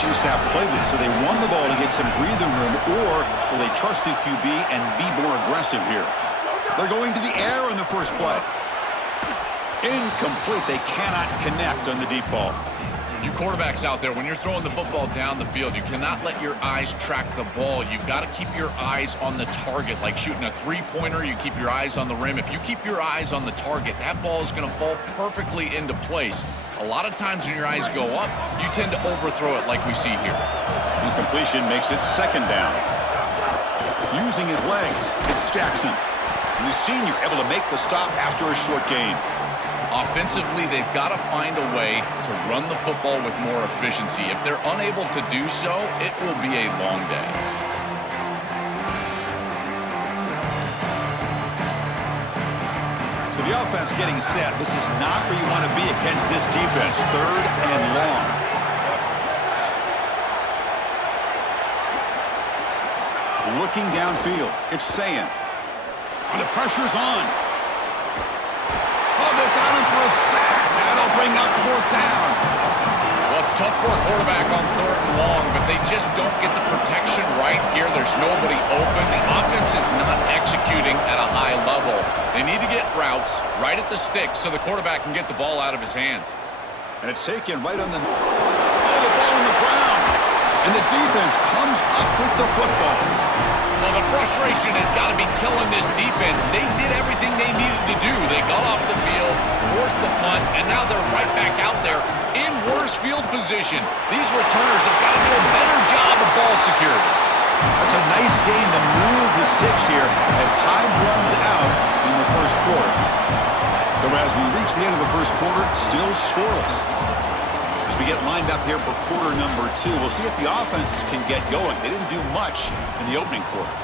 coaching staff played with? So they won the ball to get some breathing room, or will they trust the QB and be more aggressive here? They're going to the air on the first play. Incomplete. They cannot connect on the deep ball. You quarterbacks out there, when you're throwing the football down the field, you cannot let your eyes track the ball. You've got to keep your eyes on the target. Like shooting a three-pointer, you keep your eyes on the rim. If you keep your eyes on the target, that ball is going to fall perfectly into place. A lot of times when your eyes go up, you tend to overthrow it like we see here. Incompletion makes it second down. Using his legs, it's Jackson. And the senior able to make the stop after a short gain. Offensively, they've got to find a way to run the football with more efficiency. If they're unable to do so, it will be a long day. So the offense getting set. This is not where you want to be against this defense. Third and long. Looking downfield. It's Sayan. And the pressure's on. Oh, they've got him for a sack. That'll bring up fourth down. Well, it's tough for a quarterback on third and long, but they just don't get the protection right here. There's nobody open. The offense is not executing at a high level. They need to get routes right at the stick so the quarterback can get the ball out of his hands. And it's taken right on the... Oh, the ball on the ground. And the defense comes up with the football. Well, the frustration has got to be killing this defense. They did everything they needed to do. They got off the field, forced the punt, and now they're right back out there in worse field position. These returners have got to do a better job of ball security. That's a nice game to move the sticks here as time runs out in the first quarter. So as we reach the end of the first quarter, still scoreless. As we get lined up here for quarter number 2, we'll see if the offense can get going. They didn't do much in the opening quarter.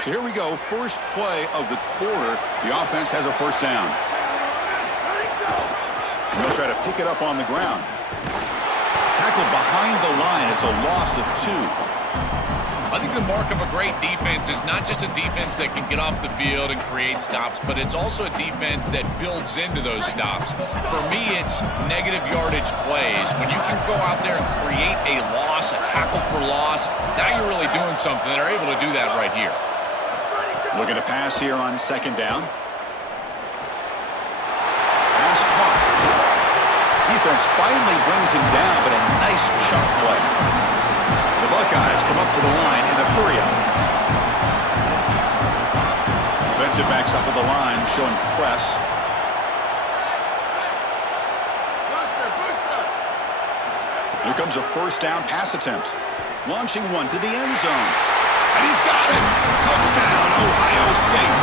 So here we go, first play of the quarter. The offense has a first down. And they'll try to pick it up on the ground. Tackled behind the line. It's a loss of 2. I think the mark of a great defense is not just a defense that can get off the field and create stops, but it's also a defense that builds into those stops. For me, it's negative yardage plays. When you can go out there and create a loss, a tackle for loss, now you're really doing something. They're able to do that right here. Looking to pass here on second down. Pass caught. Defense finally brings him down, but a nice chunk play. The Buckeyes come up to the line in the hurry-up. Defensive backs up at the line, showing press. Here comes a first down pass attempt. Launching one to the end zone. And he's got it! Touchdown, Ohio State!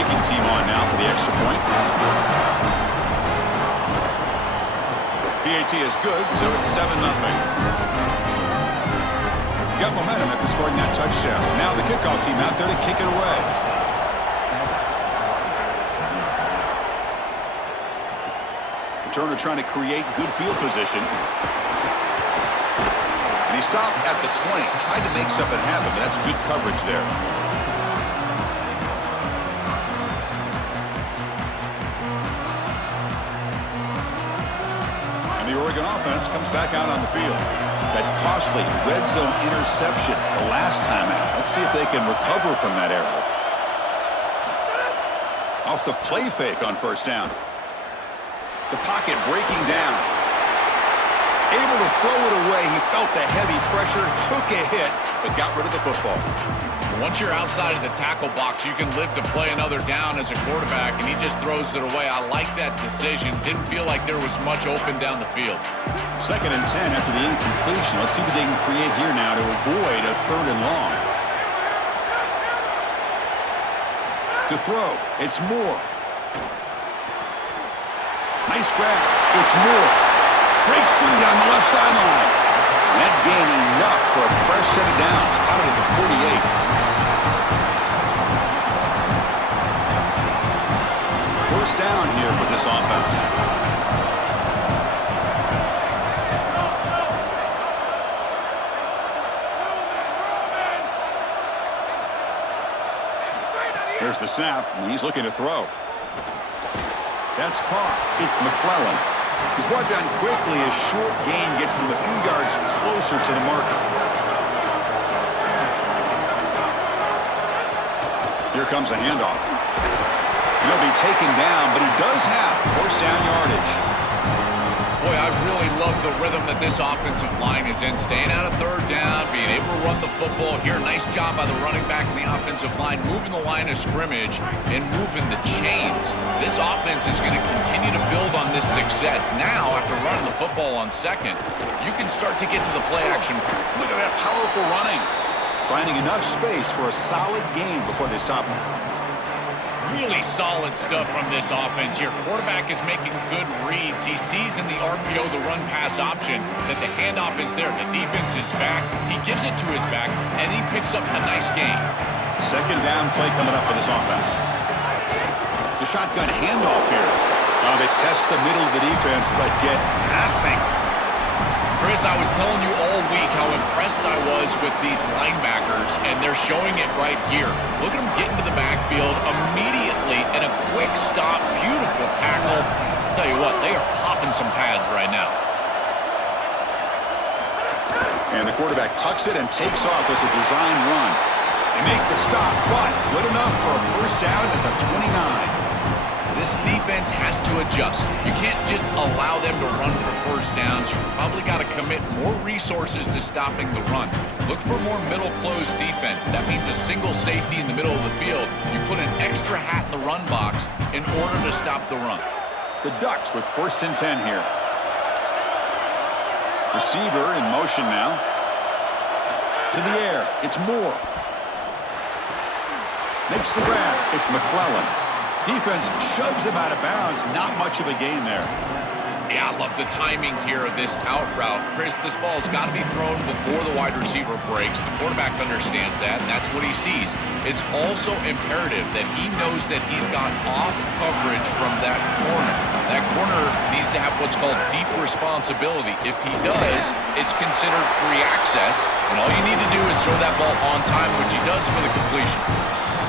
Kicking team on now for the extra point. PAT is good, so it's 7-0. Got momentum after scoring that touchdown. Now the kickoff team out there to kick it away. Returner trying to create good field position. And he stopped at the 20. Tried to make something happen, but that's good coverage there. The Oregon offense comes back out on the field. That costly red zone interception the last time out. Let's see if they can recover from that error. Off the play fake on first down. The pocket breaking down. Able to throw it away. He felt the heavy pressure, took a hit, but got rid of the football. Once you're outside of the tackle box, you can live to play another down as a quarterback, and he just throws it away. I like that decision. Didn't feel like there was much open down the field. 2nd and 10 after the incompletion. Let's see what they can create here now to avoid a 3rd and long. To throw, it's Moore. Nice grab. It's Moore. Breaks through down the left sideline. That gain enough for a fresh set of downs. Spotted at the 48. First down here for this offense. Here's the snap, and he's looking to throw. That's caught. It's McClellan. He's brought down quickly. A short gain gets them a few yards closer to the marker. Here comes a handoff. He'll be taken down, but he does have first down yardage. Boy, I really love the rhythm that this offensive line is in. Staying out of third down, being able to run the football here. Nice job by the running back and the offensive line, moving the line of scrimmage and moving the chains. This offense is going to continue to build on this success. Now, after running the football on second, you can start to get to the play action. Look at that powerful running. Finding enough space for a solid gain before they stop him. Really solid stuff from this offense here. Quarterback is making good reads. He sees in the RPO, the run-pass option, that the handoff is there. The defense is back. He gives it to his back, and he picks up a nice gain. Second down play coming up for this offense. The shotgun handoff here. They test the middle of the defense, but get nothing. Chris, I was telling you all week how impressed I was with these linebackers, and they're showing it right here. Look at them get into the backfield immediately, and a quick stop, beautiful tackle. I'll tell you what, they are popping some pads right now. And the quarterback tucks it and takes off as a design run. They make the stop, but good enough for a first down at the 29. This defense has to adjust. You can't just allow them to run for first downs. You probably got to commit more resources to stopping the run. Look for more middle close defense. That means a single safety in the middle of the field. You put an extra hat in the run box in order to stop the run. The Ducks with first and 10 here. Receiver in motion now. To the air. It's Moore. Makes the grab. It's McClellan. Defense shoves him out of bounds. Not much of a gain there. Yeah, I love the timing here of this out route. Chris, this ball's got to be thrown before the wide receiver breaks. The quarterback understands that, and that's what he sees. It's also imperative that he knows that he's got off coverage from that corner. That corner needs to have what's called deep responsibility. If he does, it's considered free access, and all you need to do is throw that ball on time, which he does for the completion.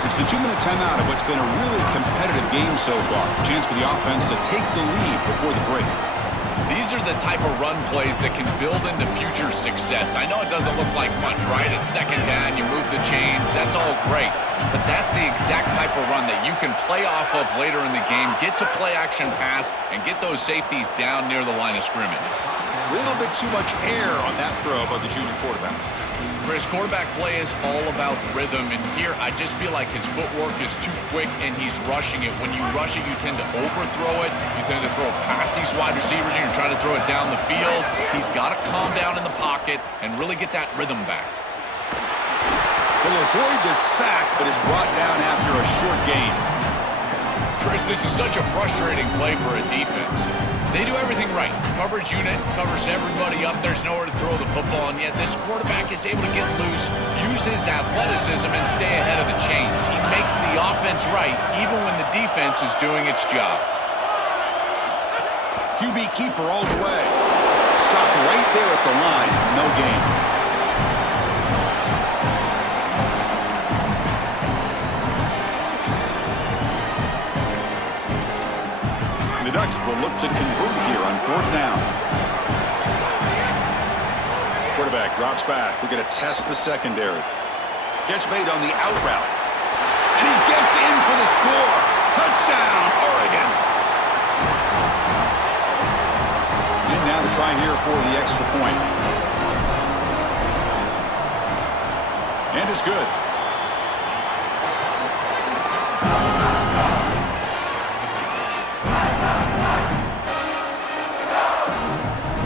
It's the 2-minute timeout of what's been a really competitive game so far. Chance for the offense to take the lead before the break. These are the type of run plays that can build into future success. I know it doesn't look like much, right? It's second down, you move the chains, that's all great. But that's the exact type of run that you can play off of later in the game, get to play action pass, and get those safeties down near the line of scrimmage. A little bit too much air on that throw by the junior quarterback. Chris, quarterback play is all about rhythm, and here I just feel like his footwork is too quick and he's rushing it. When you rush it, you tend to overthrow it. You tend to throw it past these wide receivers, and you're trying to throw it down the field. He's got to calm down in the pocket and really get that rhythm back. He'll avoid the sack, but is brought down after a short gain. Chris, this is such a frustrating play for a defense. They do everything right. Coverage unit covers everybody up. There's nowhere to throw the football, and yet this quarterback is able to get loose, use his athleticism, and stay ahead of the chains. He makes the offense right, even when the defense is doing its job. QB keeper all the way. Stopped right there at the line. No gain. The Ducks will look to convert here on fourth down. Quarterback drops back. We're going to test the secondary. Catch made on the out route. And he gets in for the score. Touchdown, Oregon. And now the try here for the extra point. And it's good.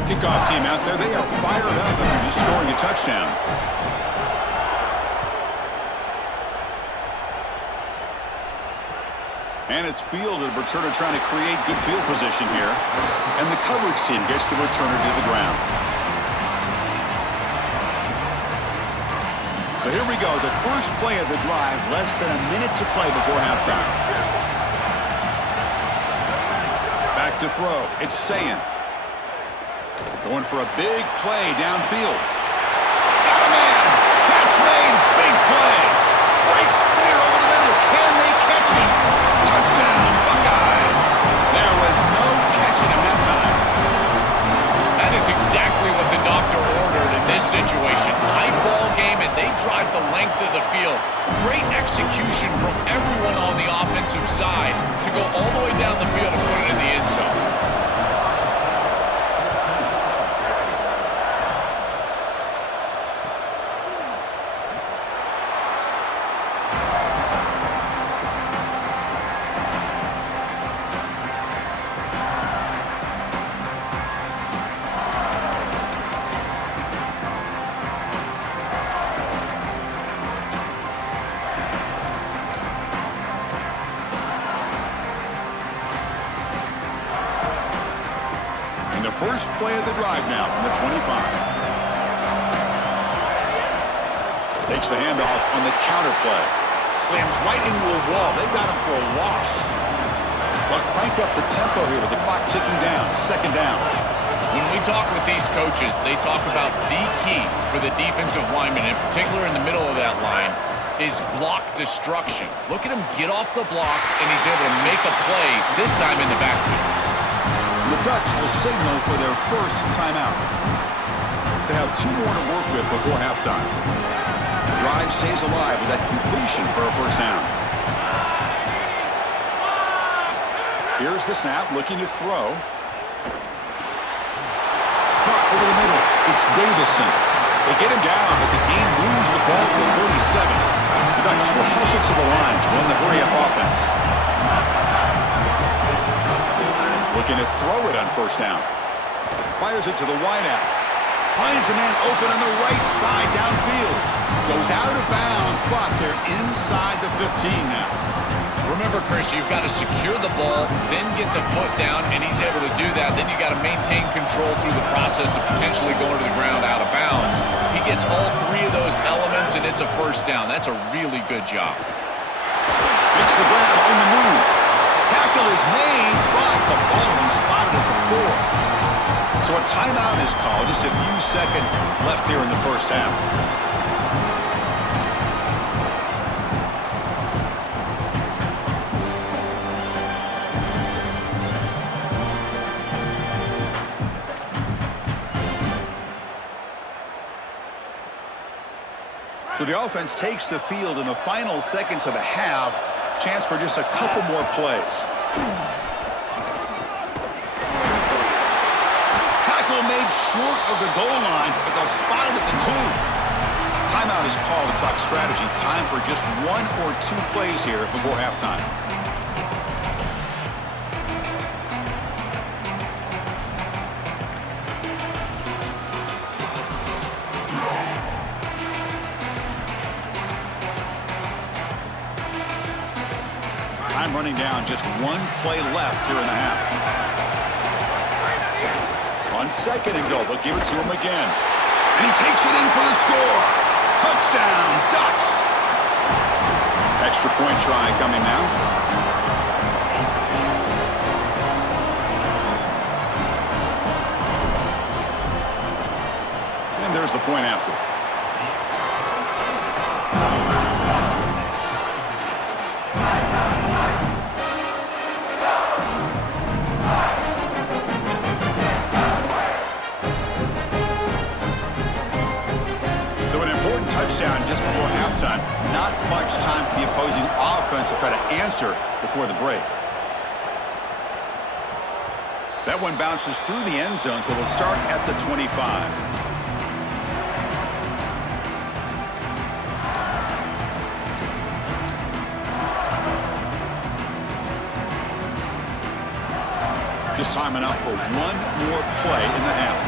Kickoff team out there. They are fired up after just scoring a touchdown. And it's fielded. Returner trying to create good field position here. And the coverage team gets the returner to the ground. So here we go. The first play of the drive. Less than a minute to play before halftime. Back to throw. It's Sayin. Going for a big play downfield. Got a man. Catch made. Big play. Breaks clear over the middle. Can they situation. Tight ball game, and they drive the length of the field. Great execution from everyone on the offensive side to go all the way down the field and put it in the end zone. First play of the drive now from the 25. Takes the handoff on the counter play. Slams right into a wall. They've got him for a loss. They'll crank up the tempo here with the clock ticking down. Second down. When we talk with these coaches, they talk about the key for the defensive lineman, in particular in the middle of that line, is block destruction. Look at him get off the block, and he's able to make a play, this time in the backfield. The Ducks will signal for their first timeout. They have 2 more to work with before halftime. The drive stays alive with that completion for a first down. Here's the snap, looking to throw. Caught over the middle. It's Davison. They get him down, but the game moves the ball to the 37. The Ducks will hustle to the line to run the hurry-up offense. Looking to throw it on first down. Fires it to the wideout. Finds a man open on the right side downfield. Goes out of bounds, but they're inside the 15 now. Remember, Chris, you've got to secure the ball, then get the foot down, and he's able to do that. Then you got to maintain control through the process of potentially going to the ground out of bounds. He gets all 3 of those elements, and it's a first down. That's a really good job. Makes the grab on the move. Tackle is made, but the ball is spotted at the 4. So a timeout is called. Just a few seconds left here in the first half. So the offense takes the field in the final seconds of the half. Chance for just a couple more plays. Tackle made short of the goal line, but they'll spot it at the 2. Timeout is called to talk strategy. Time for just 1 or 2 plays here before halftime. Time running down, just 1 play left here in the half. On second and goal, they'll give it to him again. And he takes it in for the score. Touchdown, Ducks. Extra point try coming now. And there's the point after. Touchdown just before halftime. Not much time for the opposing offense to try to answer before the break. That one bounces through the end zone, so they'll start at the 25. Just time enough for 1 more play in the half.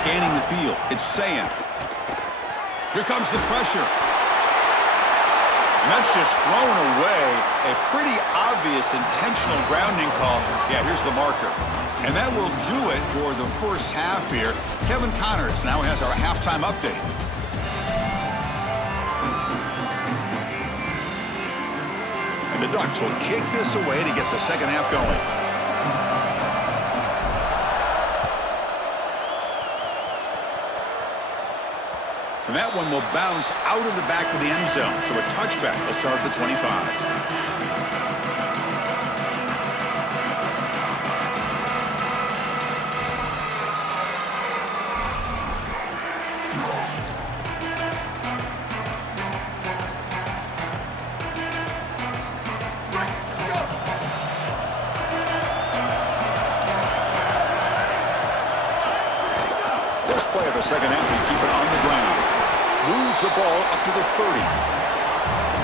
Scanning the field, it's Sand. Here comes the pressure. And that's just thrown away. A pretty obvious intentional grounding call. Yeah, here's the marker. And that will do it for the first half here. Kevin Connors now has our halftime update. And the Ducks will kick this away to get the second half going. And that one will bounce out of the back of the end zone. So a touchback. They'll start at the 25. moves the ball up to the 30.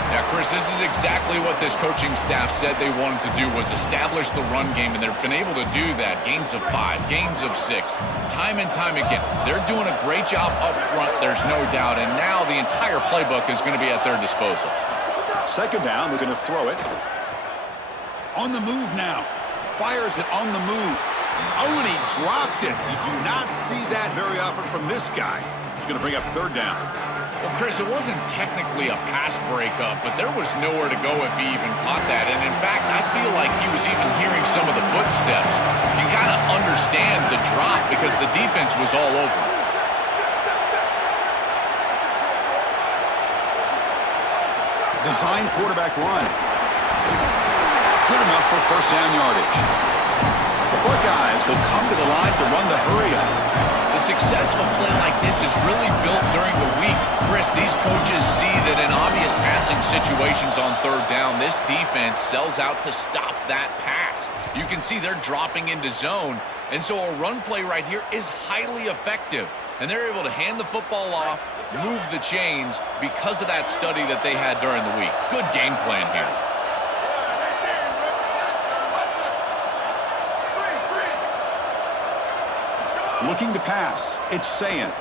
Yeah, Chris, this is exactly what this coaching staff said they wanted to do, was establish the run game, and they've been able to do that. Gains of 5, gains of 6, time and time again. They're doing a great job up front, there's no doubt, and now the entire playbook is going to be at their disposal. Second down, we're going to throw it. On the move now. Fires it on the move. Oh, and he dropped it. You do not see that very often from this guy. He's going to bring up third down. Well, Chris, it wasn't technically a pass breakup, but there was nowhere to go if he even caught that. And in fact, I feel like he was even hearing some of the footsteps. You got to understand the drop because the defense was all over him. Design quarterback run. Good enough for first down yardage. The Buckeyes will come to the line to run the hurry up. The success of a play like this is really built during the week. Chris, these coaches see that in obvious passing situations on third down, this defense sells out to stop that pass. You can see they're dropping into zone, and so a run play right here is highly effective. And they're able to hand the football off, move the chains because of that study that they had during the week. Good game plan here. Looking to pass. It's Sayin.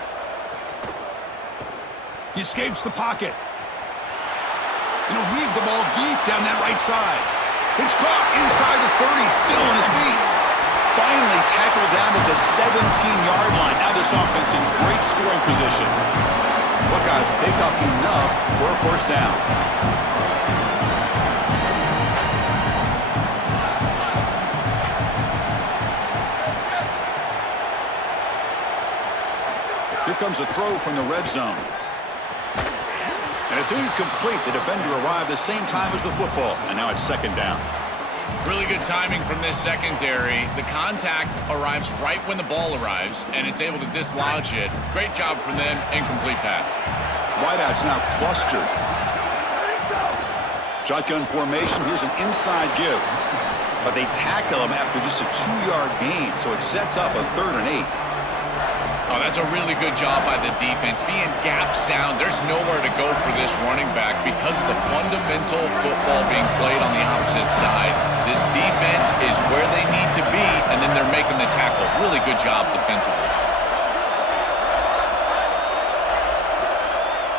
He escapes the pocket. And he'll weave the ball deep down that right side. It's caught inside the 30, still on his feet. Finally tackled down at the 17-yard line. Now this offense in great scoring position. Buckeyes pick up enough for a first down. Here comes a throw from the red zone. And it's incomplete. The defender arrived the same time as the football. And now it's second down. Really good timing from this secondary. The contact arrives right when the ball arrives, and it's able to dislodge it. Great job from them. Incomplete pass. Wideouts now clustered. Shotgun formation. Here's an inside give. But they tackle him after just a 2-yard gain. So it sets up a 3rd and 8. Oh, that's a really good job by the defense. Being gap sound, there's nowhere to go for this running back because of the fundamental football being played on the opposite side. This defense is where they need to be, and then they're making the tackle. Really good job defensively.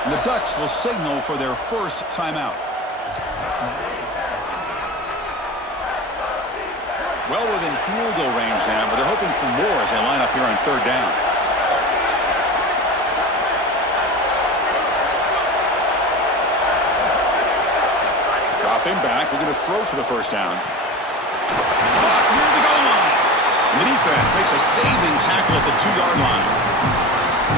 And the Ducks will signal for their first timeout. Well within field goal range now, but they're hoping for more as they line up here on third down. Dropping back, we're going to throw for the first down. Caught near the goal line. And the defense makes a saving tackle at the 2-yard line.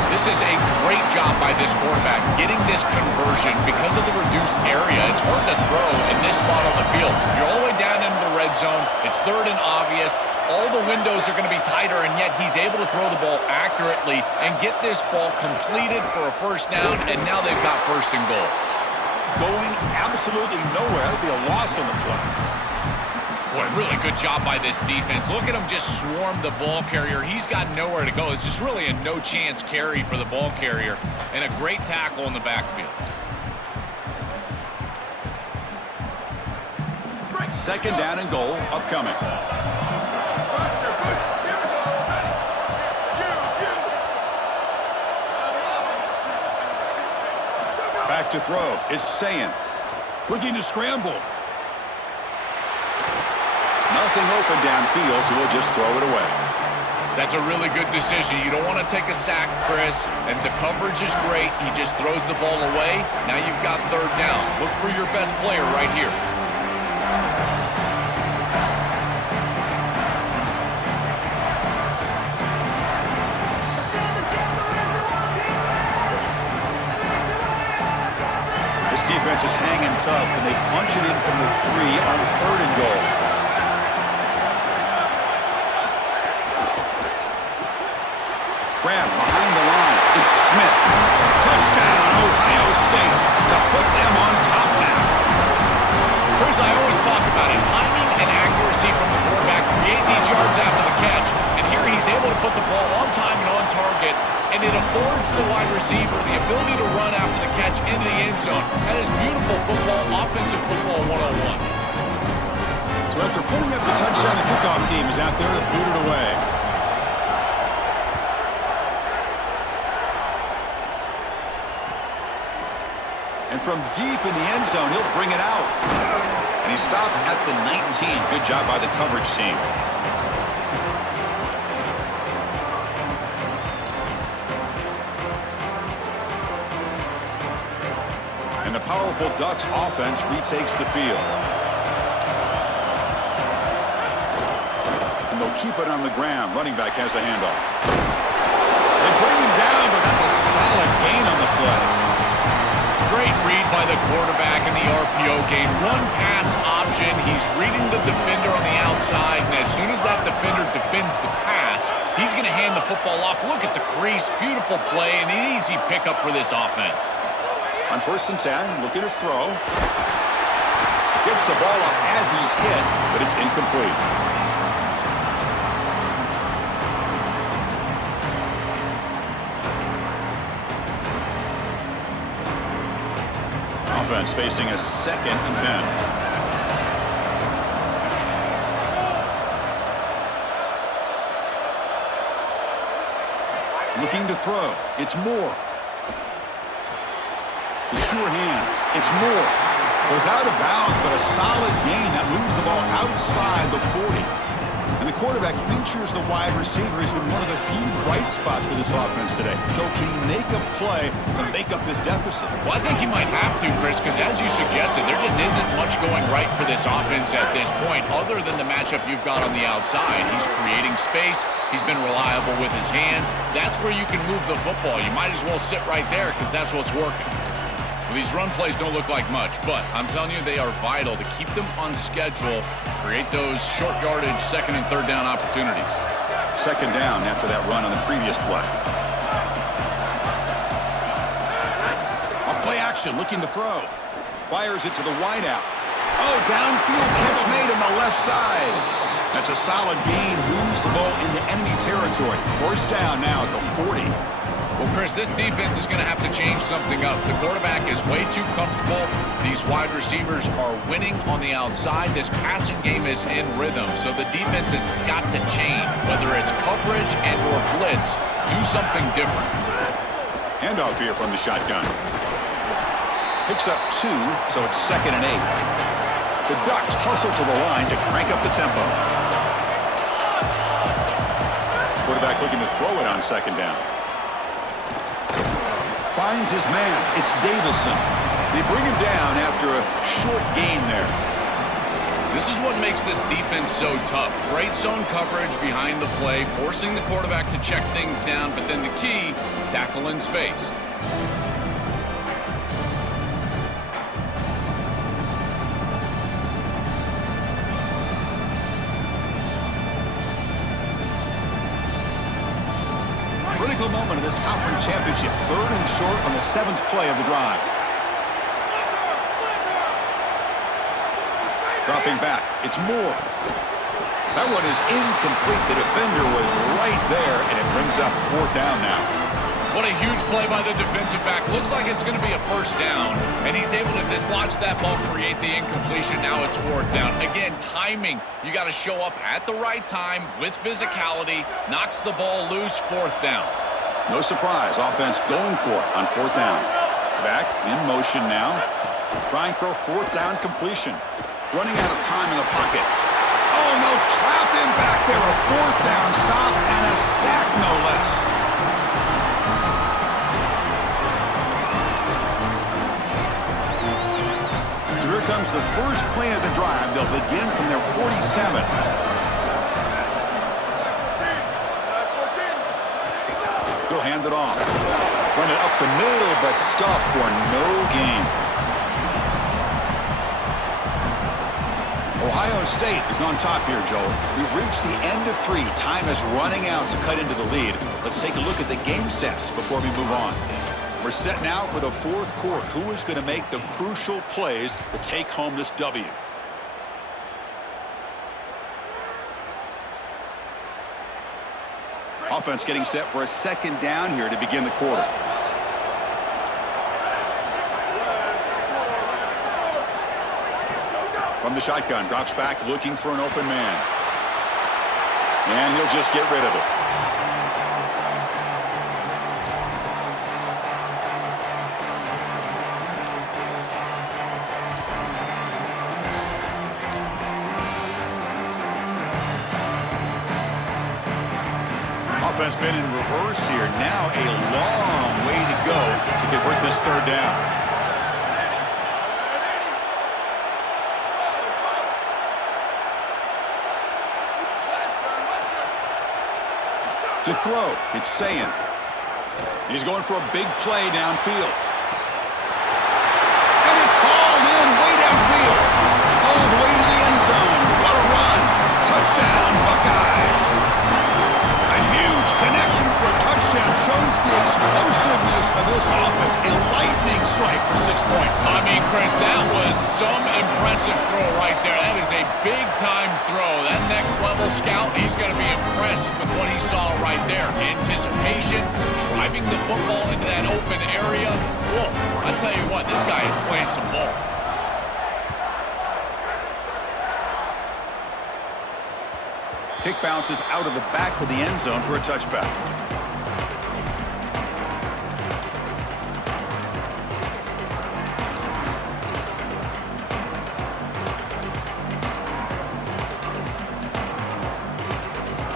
This is a great job by this quarterback getting this conversion because of the reduced area. It's hard to throw in this spot on the field. You're all the way down into the red zone. It's third and obvious. All the windows are going to be tighter, and yet he's able to throw the ball accurately and get this ball completed for a first down, and now they've got first and goal. Going absolutely nowhere. That'll be a loss on the play. Boy, really good job by this defense. Look at him just swarm the ball carrier. He's got nowhere to go. It's just really a no-chance carry for the ball carrier, and a great tackle in the backfield. Second down and goal upcoming. Back to throw. It's Sayin. Looking to scramble. Nothing open downfield, so we'll just throw it away. That's a really good decision. You don't want to take a sack, Chris, and the coverage is great. He just throws the ball away. Now you've got third down. Look for your best player right here. Defense is hanging tough, and they punch it in from the 3 on third and goal. Grab behind the line. It's Smith. Touchdown, Ohio State, to put them on top now. Chris, I always talk about it. Timing and accuracy from the quarterback create these yards after the catch, and here he's able to put the ball on time and on target and it affords the wide receiver the ability to run after the catch into the end zone. That is beautiful football, offensive football 101. So after putting up the touchdown, the kickoff team is out there to boot it away. And from deep in the end zone, he'll bring it out. And he stopped at the 19. Good job by the coverage team. And the powerful Ducks offense retakes the field. And they'll keep it on the ground. Running back has the handoff. They bring him down, but that's a solid gain on the play. Great read by the quarterback in the RPO game. One pass option. He's reading the defender on the outside, and as soon as that defender defends the pass, he's going to hand the football off. Look at the crease. Beautiful play and an easy pickup for this offense. On 1st and 10, looking to throw. Gets the ball up as he's hit, but it's incomplete. Offense facing a 2nd and 10. Looking to throw. It's Moore. The sure hands. It's Moore. Goes out of bounds, but a solid gain that moves the ball outside the 40. And the quarterback features the wide receiver. He's been one of the few bright spots for this offense today. Joe, can he make a play to make up this deficit? Well, I think he might have to, Chris, because as you suggested, there just isn't much going right for this offense at this point, other than the matchup you've got on the outside. He's creating space. He's been reliable with his hands. That's where you can move the football. You might as well sit right there because that's what's working. Well, these run plays don't look like much, but I'm telling you, they are vital to keep them on schedule, create those short yardage 2nd and 3rd down opportunities. 2nd down after that run on the previous play. Off play action, looking to throw. Fires it to the wideout. Oh, downfield catch made on the left side. That's a solid gain, moves the ball into enemy territory. 1st down now at the 40. Well, Chris, this defense is going to have to change something up. The quarterback is way too comfortable. These wide receivers are winning on the outside. This passing game is in rhythm, so the defense has got to change. Whether it's coverage and or blitz, do something different. Handoff here from the shotgun. Picks up 2, so it's 2nd and 8. The Ducks hustle to the line to crank up the tempo. Quarterback looking to throw it on 2nd down. Finds his man. It's Davison. They bring him down after a short gain there. This is what makes this defense so tough. Great zone coverage behind the play, forcing the quarterback to check things down, but then the key, tackle in space. Critical moment of this conference championship. 3rd and short on the 7th play of the drive. Dropping back. It's Moore. That one is incomplete. The defender was right there, and it brings up 4th down now. What a huge play by the defensive back. Looks like it's going to be a 1st down, and he's able to dislodge that ball, create the incompletion. Now it's 4th down. Again, timing. You got to show up at the right time with physicality. Knocks the ball loose, 4th down. No surprise. Offense going for it on 4th down. Back in motion now. Trying for a 4th down completion. Running out of time in the pocket. Oh, no. Trapped him back there. A 4th down stop and a sack, no less. So here comes the first play of the drive. They'll begin from their 47. He'll hand it off. Run it up the middle, but stuff for no gain. Ohio State is on top here, Joel. We've reached the end of 3. Time is running out to cut into the lead. Let's take a look at the game sets before we move on. We're set now for the 4th quarter. Who is going to make the crucial plays to take home this W? Offense getting set for a second down here to begin the quarter. From the shotgun, drops back looking for an open man. And he'll just get rid of it. Offense been in reverse here. Now a long way to go to convert this third down. To throw, it's Sayin. He's going for a big play downfield. And it's hauled in way downfield. All the way to the end zone. What a run. Touchdown, Buckeyes. A huge connection for a touchdown shows the explosiveness of this offense. A lightning strike for 6 points. I mean, Chris, that was some impressive throw right there. That is a big-time throw. That next-level scout, he's going to be impressed with what he saw right there. Anticipation, driving the football into that open area. Whoa, I tell you what, this guy is playing some ball. Kick bounces out of the back of the end zone for a touchback.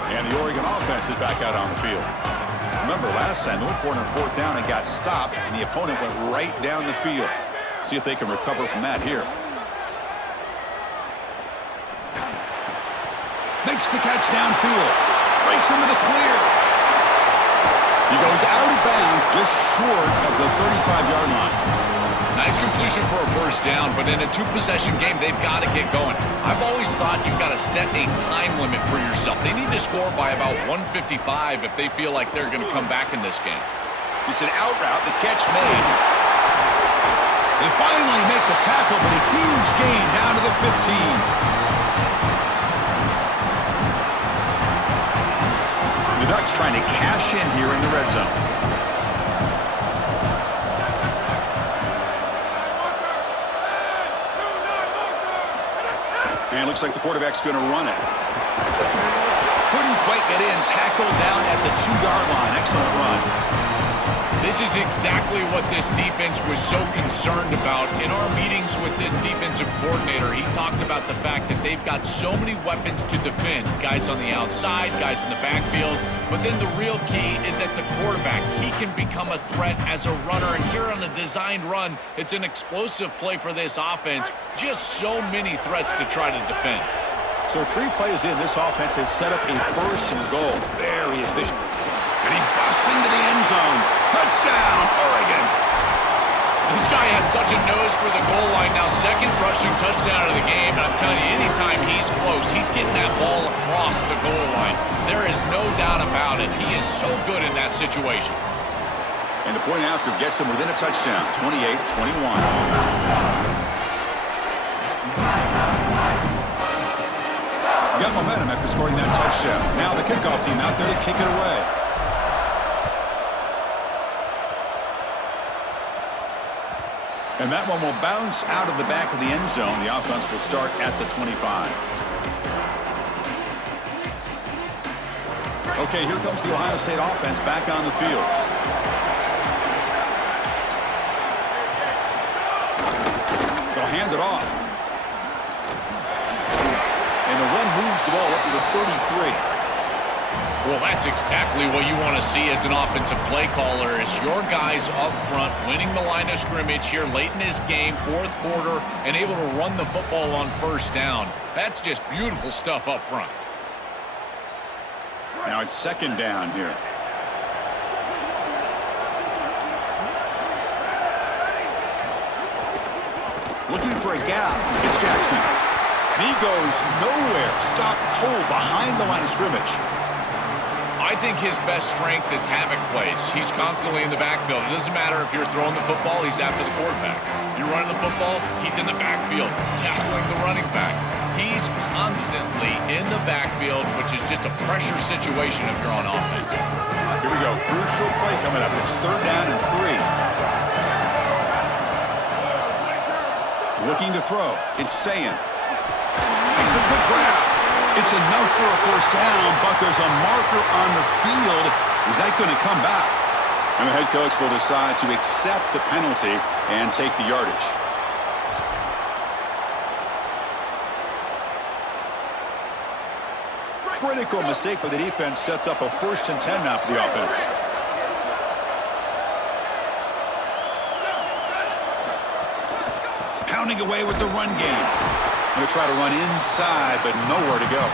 And the Oregon offense is back out on the field. Remember, last time they went for it on fourth down and got stopped, and the opponent went right down the field. See if they can recover from that here. Makes the catch downfield. Breaks into the clear. He goes out of bounds just short of the 35-yard line. Nice completion for a first down, but in a two-possession game, they've got to get going. I've always thought you've got to set a time limit for yourself. They need to score by about 155 if they feel like they're going to come back in this game. It's an out route. The catch made. They finally make the tackle, but a huge gain down to the 15. The Ducks trying to cash in here in the red zone. And it looks like the quarterback's going to run it. Couldn't quite get in. Tackled down at the 2-yard line. Excellent run. This is exactly what this defense was so concerned about. In our meetings with this defensive coordinator, he talked about the fact that they've got so many weapons to defend. Guys on the outside, guys in the backfield. But then the real key is at the quarterback. He can become a threat as a runner. And here on a designed run, it's an explosive play for this offense. Just so many threats to try to defend. So 3 plays in, this offense has set up a first and goal. Very efficient. And he busts into the end zone. Touchdown, Oregon. This guy has such a nose for the goal line. Now, second rushing touchdown of the game. And I'm telling you, anytime he's close, he's getting that ball across the goal line. There is no doubt about it. He is so good in that situation. And the point after gets him within a touchdown, 28-21. Got momentum after scoring that touchdown. Now the kickoff team out there to kick it away. And that one will bounce out of the back of the end zone. The offense will start at the 25. Okay, here comes the Ohio State offense back on the field. They'll hand it off. And the run moves the ball up to the 33. Well, that's exactly what you want to see as an offensive play caller, is your guys up front winning the line of scrimmage here late in this game, fourth quarter, and able to run the football on first down. That's just beautiful stuff up front. Now it's second down here. Looking for a gap. It's Jackson. And he goes nowhere. Stopped cold behind the line of scrimmage. I think his best strength is havoc plays. He's constantly in the backfield. It doesn't matter if you're throwing the football, he's after the quarterback. You're running the football, he's in the backfield, tackling the running back. He's constantly in the backfield, which is just a pressure situation if you're on offense. Here we go. Crucial play coming up. It's 3rd down and 3. Looking to throw. It's Sayin. Makes a quick grab. It's enough for a 1st down, but there's a marker on the field. Is that going to come back? And the head coach will decide to accept the penalty and take the yardage. Critical mistake by the defense sets up a 1st and 10 now for the offense. Pounding away with the run game. Going to try to run inside, but nowhere to go.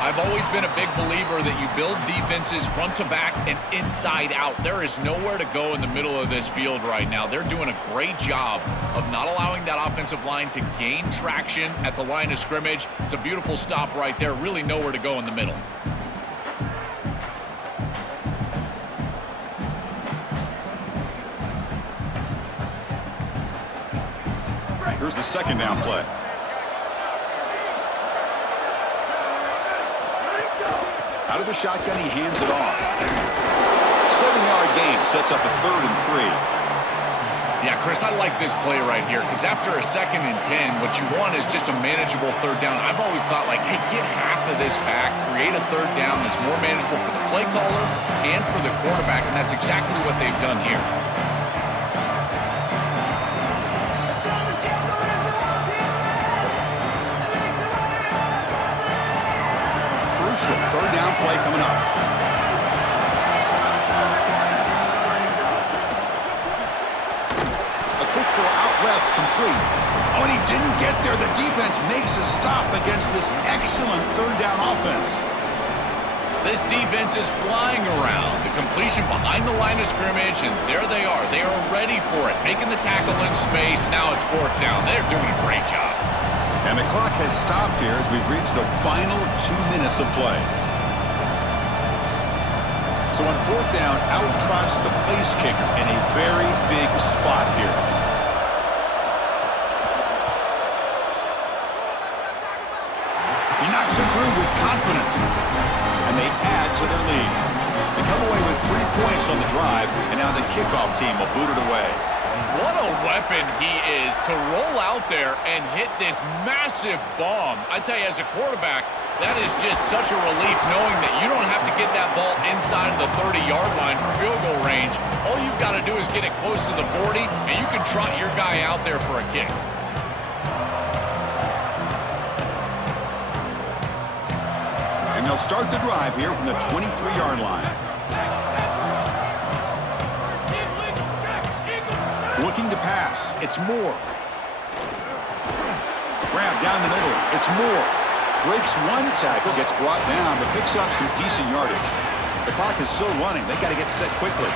I've always been a big believer that you build defenses front to back and inside out. There is nowhere to go in the middle of this field right now. They're doing a great job of not allowing that offensive line to gain traction at the line of scrimmage. It's a beautiful stop right there. Really nowhere to go in the middle. Here's the 2nd down play. Out of the shotgun, he hands it off. 7-yard gain sets up a 3rd and 3. Yeah, Chris, I like this play right here because after a 2nd and 10, what you want is just a manageable 3rd down. I've always thought, like, hey, get half of this back, create a 3rd down that's more manageable for the play caller and for the quarterback, and that's exactly what they've done here. Crucial 3rd down play coming up. A quick throw out left, complete. Oh, and he didn't get there. The defense makes a stop against this excellent 3rd down offense. This defense is flying around. The completion behind the line of scrimmage, and there they are. They are ready for it, making the tackle in space. Now it's 4th down. They're doing a great job. And the clock has stopped here as we've reached the final 2 minutes of play. So on 4th down, out trots the place kicker in a very big spot here. He knocks it through with confidence. And they add to their lead. They come away with 3 points on the drive, and now the kickoff team will boot it away. What a weapon he is to roll out there and hit this massive bomb. I tell you, as a quarterback, that is just such a relief knowing that you don't have to get that ball inside of the 30-yard line for field goal range. All you've got to do is get it close to the 40, and you can trot your guy out there for a kick. And they'll start the drive here from the 23-yard line. Looking to pass. It's Moore. Grab down the middle. It's Moore. Breaks one tackle, gets brought down, but picks up some decent yardage. The clock is still running. They got to get set quickly.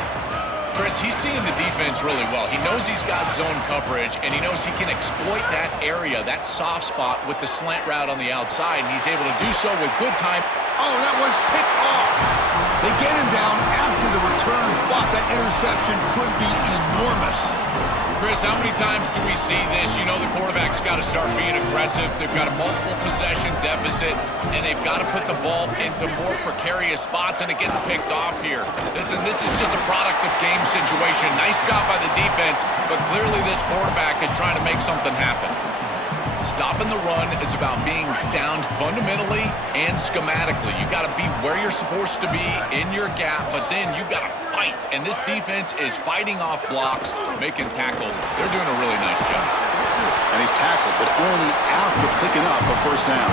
Chris, he's seeing the defense really well. He knows he's got zone coverage, and he knows he can exploit that area, that soft spot, with the slant route on the outside, and he's able to do so with good time. Oh, that one's picked off. They get him down after the return, but that interception could be enormous. Chris, how many times do we see this? You know the quarterback's got to start being aggressive. They've got a multiple possession deficit, and they've got to put the ball into more precarious spots, and it gets picked off here. Listen, this is just a product of game situation. Nice job by the defense, but clearly this quarterback is trying to make something happen. Stopping the run is about being sound fundamentally and schematically. You got to be where you're supposed to be in your gap, but then you got to fight. And this defense is fighting off blocks, making tackles. They're doing a really nice job. And he's tackled, but only after picking up a 1st down.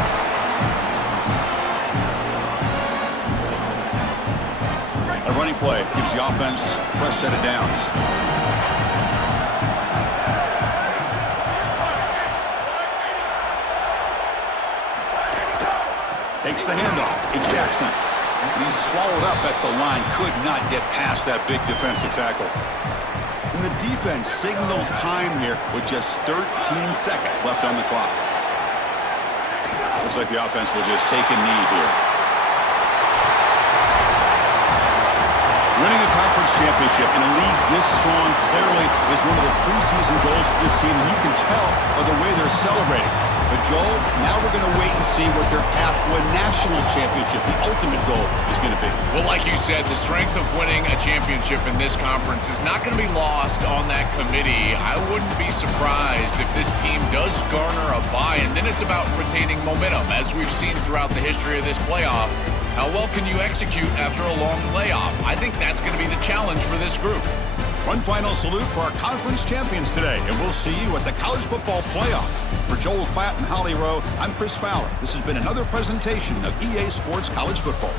A running play gives the offense a fresh set of downs. Takes the handoff. It's Jackson. And he's swallowed up at the line. Could not get past that big defensive tackle. And the defense signals time here with just 13 seconds left on the clock. Looks like the offense will just take a knee here. Winning a conference championship in a league this strong clearly is one of the preseason goals for this team. You can tell by the way they're celebrating. But Joel, now we're going to wait and see what their path to a national championship, the ultimate goal, is going to be. Well, like you said, the strength of winning a championship in this conference is not going to be lost on that committee. I wouldn't be surprised if this team does garner a bye, and then it's about retaining momentum, as we've seen throughout the history of this playoff. How well can you execute after a long layoff? I think that's going to be the challenge for this group. One final salute for our conference champions today, and we'll see you at the College Football Playoff. For Joel Klatt and Holly Rowe, I'm Chris Fowler. This has been another presentation of EA Sports College Football.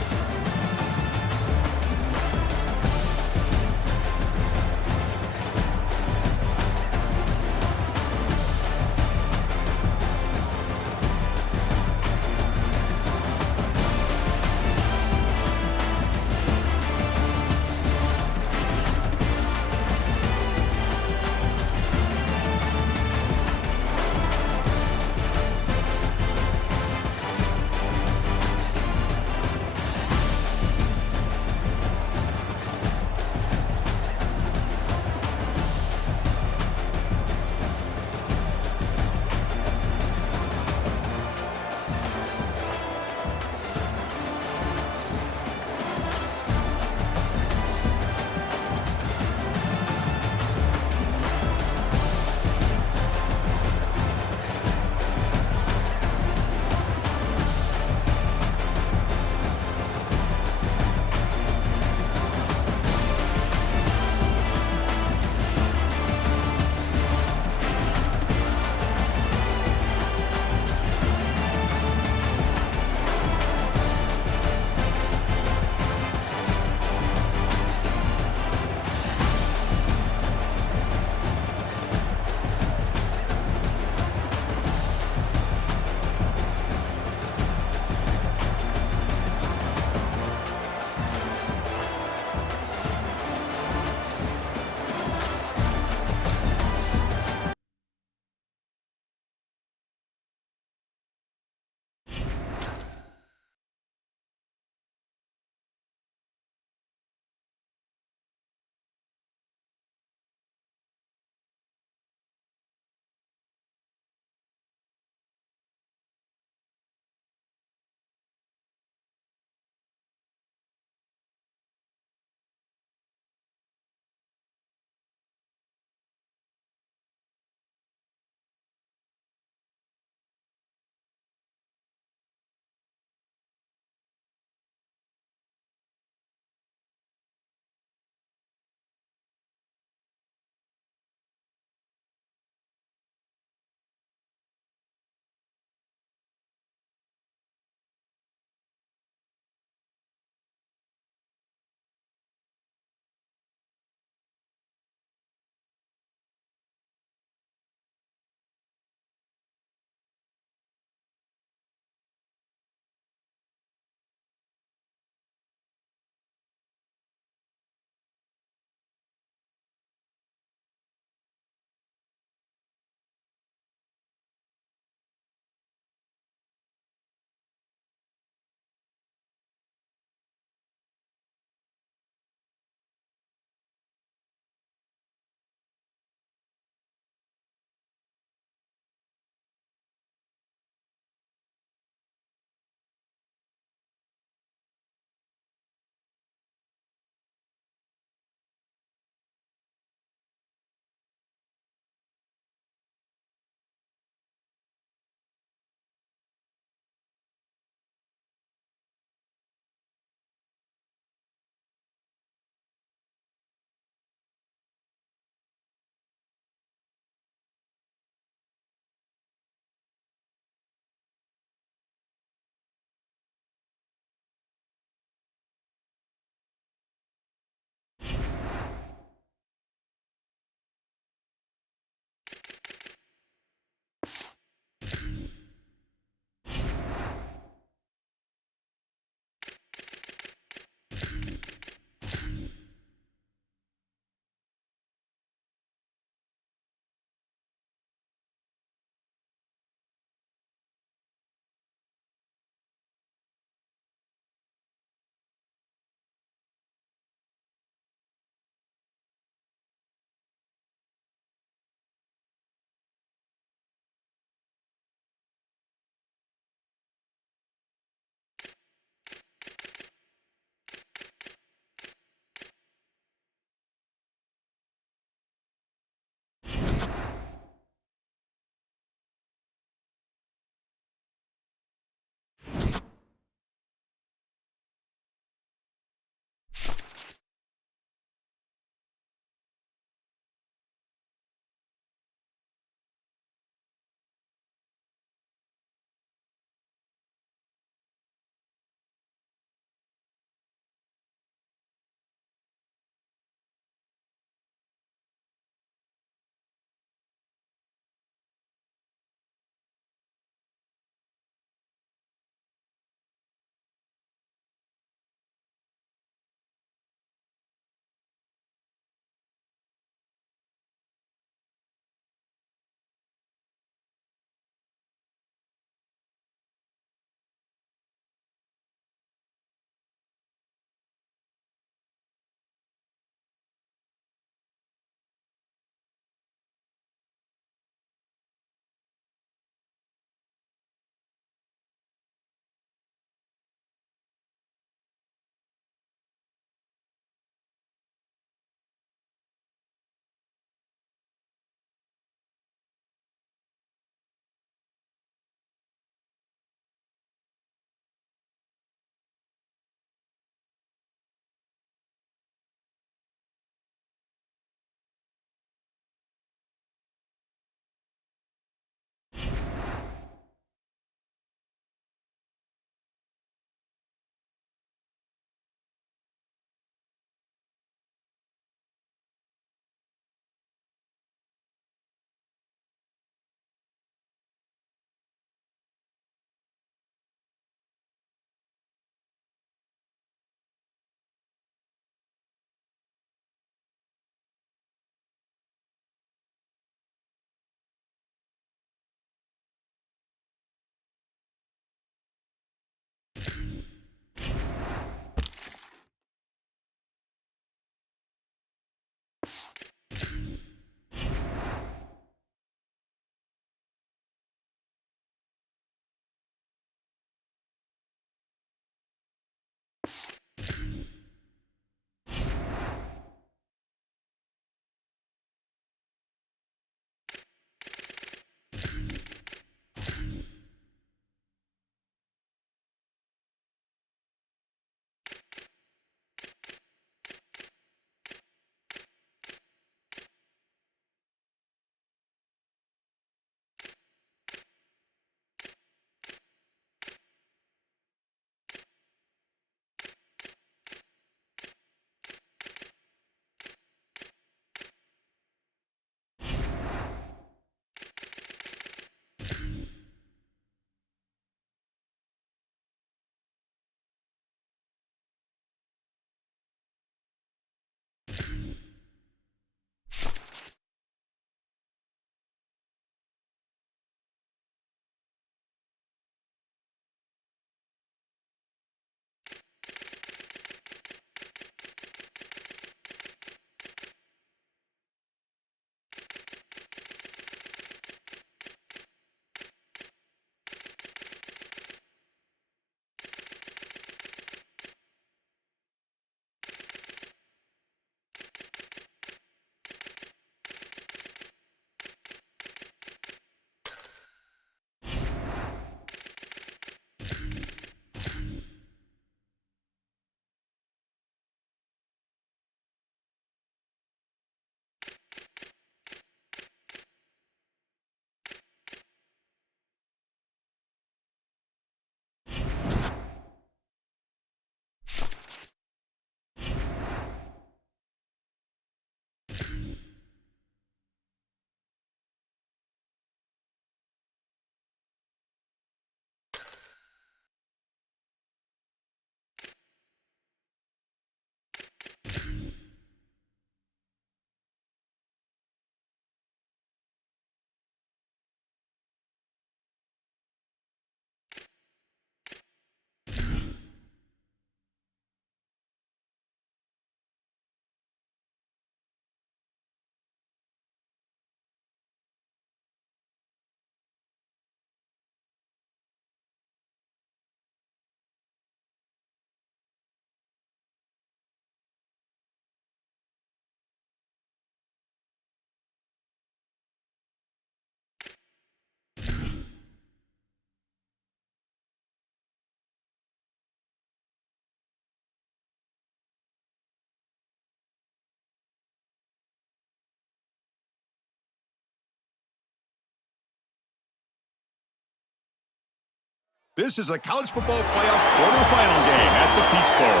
This is a college football playoff quarterfinal game at the Peach Bowl.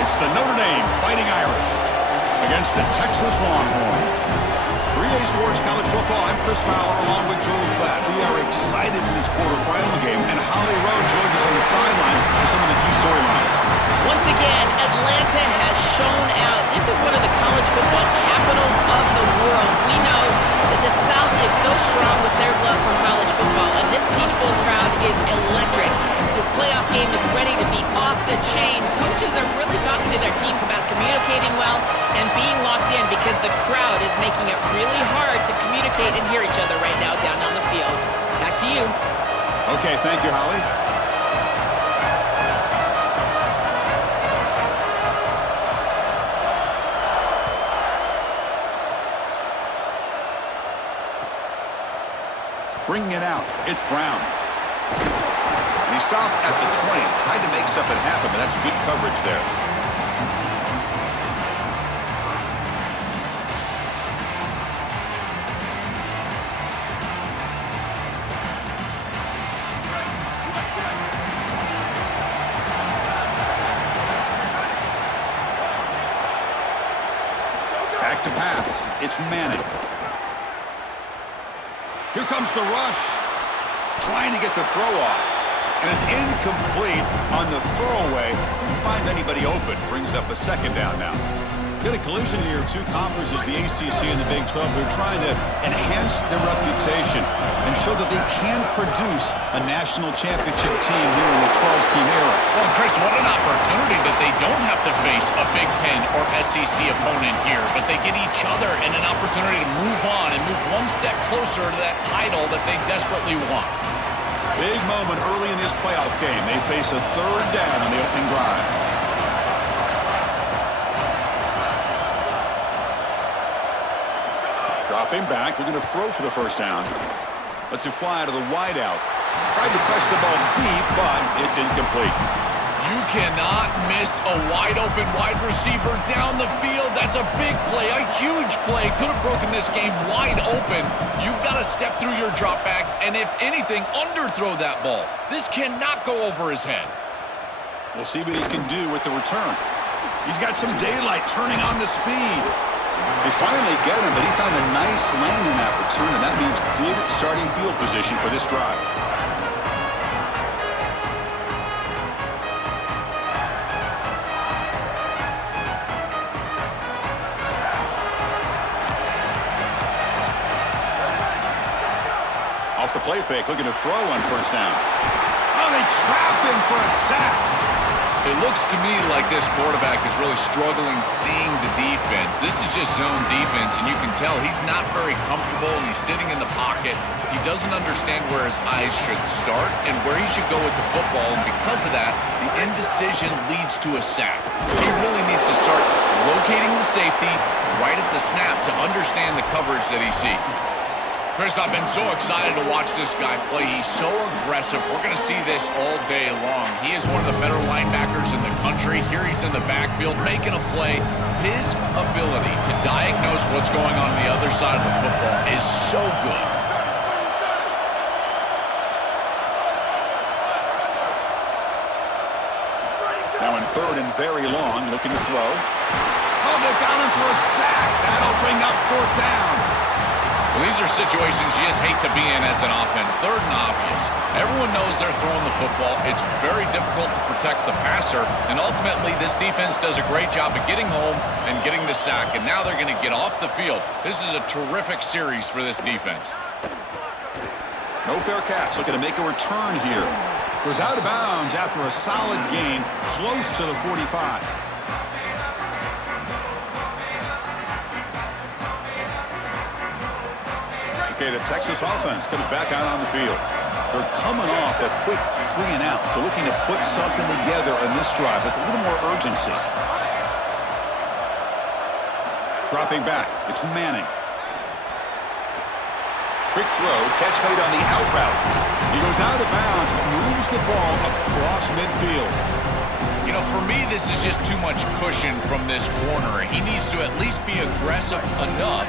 It's the Notre Dame Fighting Irish against the Texas Longhorns. 3A Sports College Football, I'm Chris Fowler along with Joel Klatt. We are excited for this quarterfinal game, and Holly Rowe joins us on the sidelines for some of the key storylines. Once again, Atlanta has shown out. This is one of the college football capitals of the world. We know that the South is so strong with their love for college football, and this Peach Bowl crowd is electric. This playoff game is ready to be off the chain. Coaches are really talking to their teams about communicating well and being locked in because the crowd is making it really hard to communicate and hear each other right now down on the field. Back to you. Okay, thank you, Holly. Bringing it out, it's Brown. And he stopped at the 20, tried to make something happen, but that's good coverage there. Back to pass, it's Manning. Here comes the rush, trying to get the throw off, and it's incomplete on the throwaway. Didn't find anybody open. Brings up a second down now. Got a collision here of two conferences, the ACC and the Big 12. They're trying to enhance their reputation and show that they can produce a national championship team here in the 12-team era. Well, Chris, what an opportunity that they don't have to face a Big 10 or SEC opponent here, but they get each other and an opportunity to move on and move one step closer to that title that they desperately want. Big moment early in this playoff game. They face a third down on the opening drive. Dropping back, we're going to throw for the first down. Lets it fly out of the wideout. Tried to press the ball deep, but it's incomplete. You cannot miss a wide-open wide receiver down the field. That's a big play, a huge play. Could have broken this game wide open. You've got to step through your drop back and, if anything, underthrow that ball. This cannot go over his head. We'll see what he can do with the return. He's got some daylight turning on the speed. They finally get him, but he found a nice lane in that return, and that means good starting field position for this drive. Off the play fake, looking to throw on first down. Oh, they trap him for a sack. It looks to me like this quarterback is really struggling seeing the defense. This is just zone defense, and you can tell he's not very comfortable, and he's sitting in the pocket. He doesn't understand where his eyes should start and where he should go with the football, and because of that, the indecision leads to a sack. He really needs to start locating the safety right at the snap to understand the coverage that he sees. Chris, I've been so excited to watch this guy play. He's so aggressive. We're going to see this all day long. He is one of the better linebackers in the country. Here he's in the backfield making a play. His ability to diagnose what's going on the other side of the football is so good. Now in third and very long, looking to throw. Oh, they've got him for a sack. That'll bring up fourth down. Well, these are situations you just hate to be in as an offense. Third and obvious. Everyone knows they're throwing the football. It's very difficult to protect the passer, and ultimately this defense does a great job of getting home and getting the sack, and now they're going to get off the field. This is a terrific series for this defense. No fair catch, looking to make a return here. Goes out of bounds after a solid gain, close to the 45. Okay, the Texas offense comes back out on the field. They're coming off a quick 3-and-out, so looking to put something together in this drive with a little more urgency. Dropping back, it's Manning. Quick throw, catch made on the out route. He goes out of bounds, moves the ball across midfield. You know, for me, this is just too much cushion from this corner. He needs to at least be aggressive enough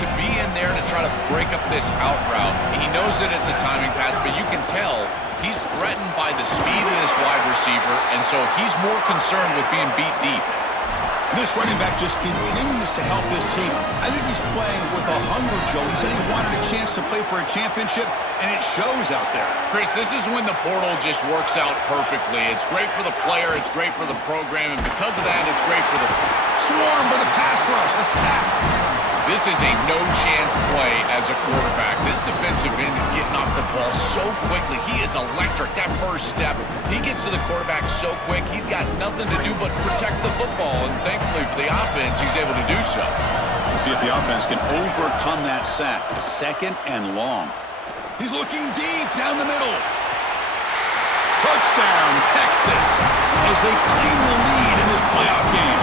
to be in there to try to break up this out route. He knows that it's a timing pass, but you can tell he's threatened by the speed of this wide receiver, and so he's more concerned with being beat deep. And this running back just continues to help his team. I think he's playing with a hunger, Joe. He said he wanted a chance to play for a championship, and it shows out there. Chris, this is when the portal just works out perfectly. It's great for the player, it's great for the program, and because of that, it's great for the swarm with a pass rush, a sack. This is a no-chance play as a quarterback. This defensive end is getting off the ball so quickly. He is electric. That first step, he gets to the quarterback so quick, he's got nothing to do but protect the football, and thankfully for the offense, he's able to do so. We'll see if the offense can overcome that sack. 2nd and long. He's looking deep down the middle. Touchdown, Texas, as they claim the lead in this playoff game.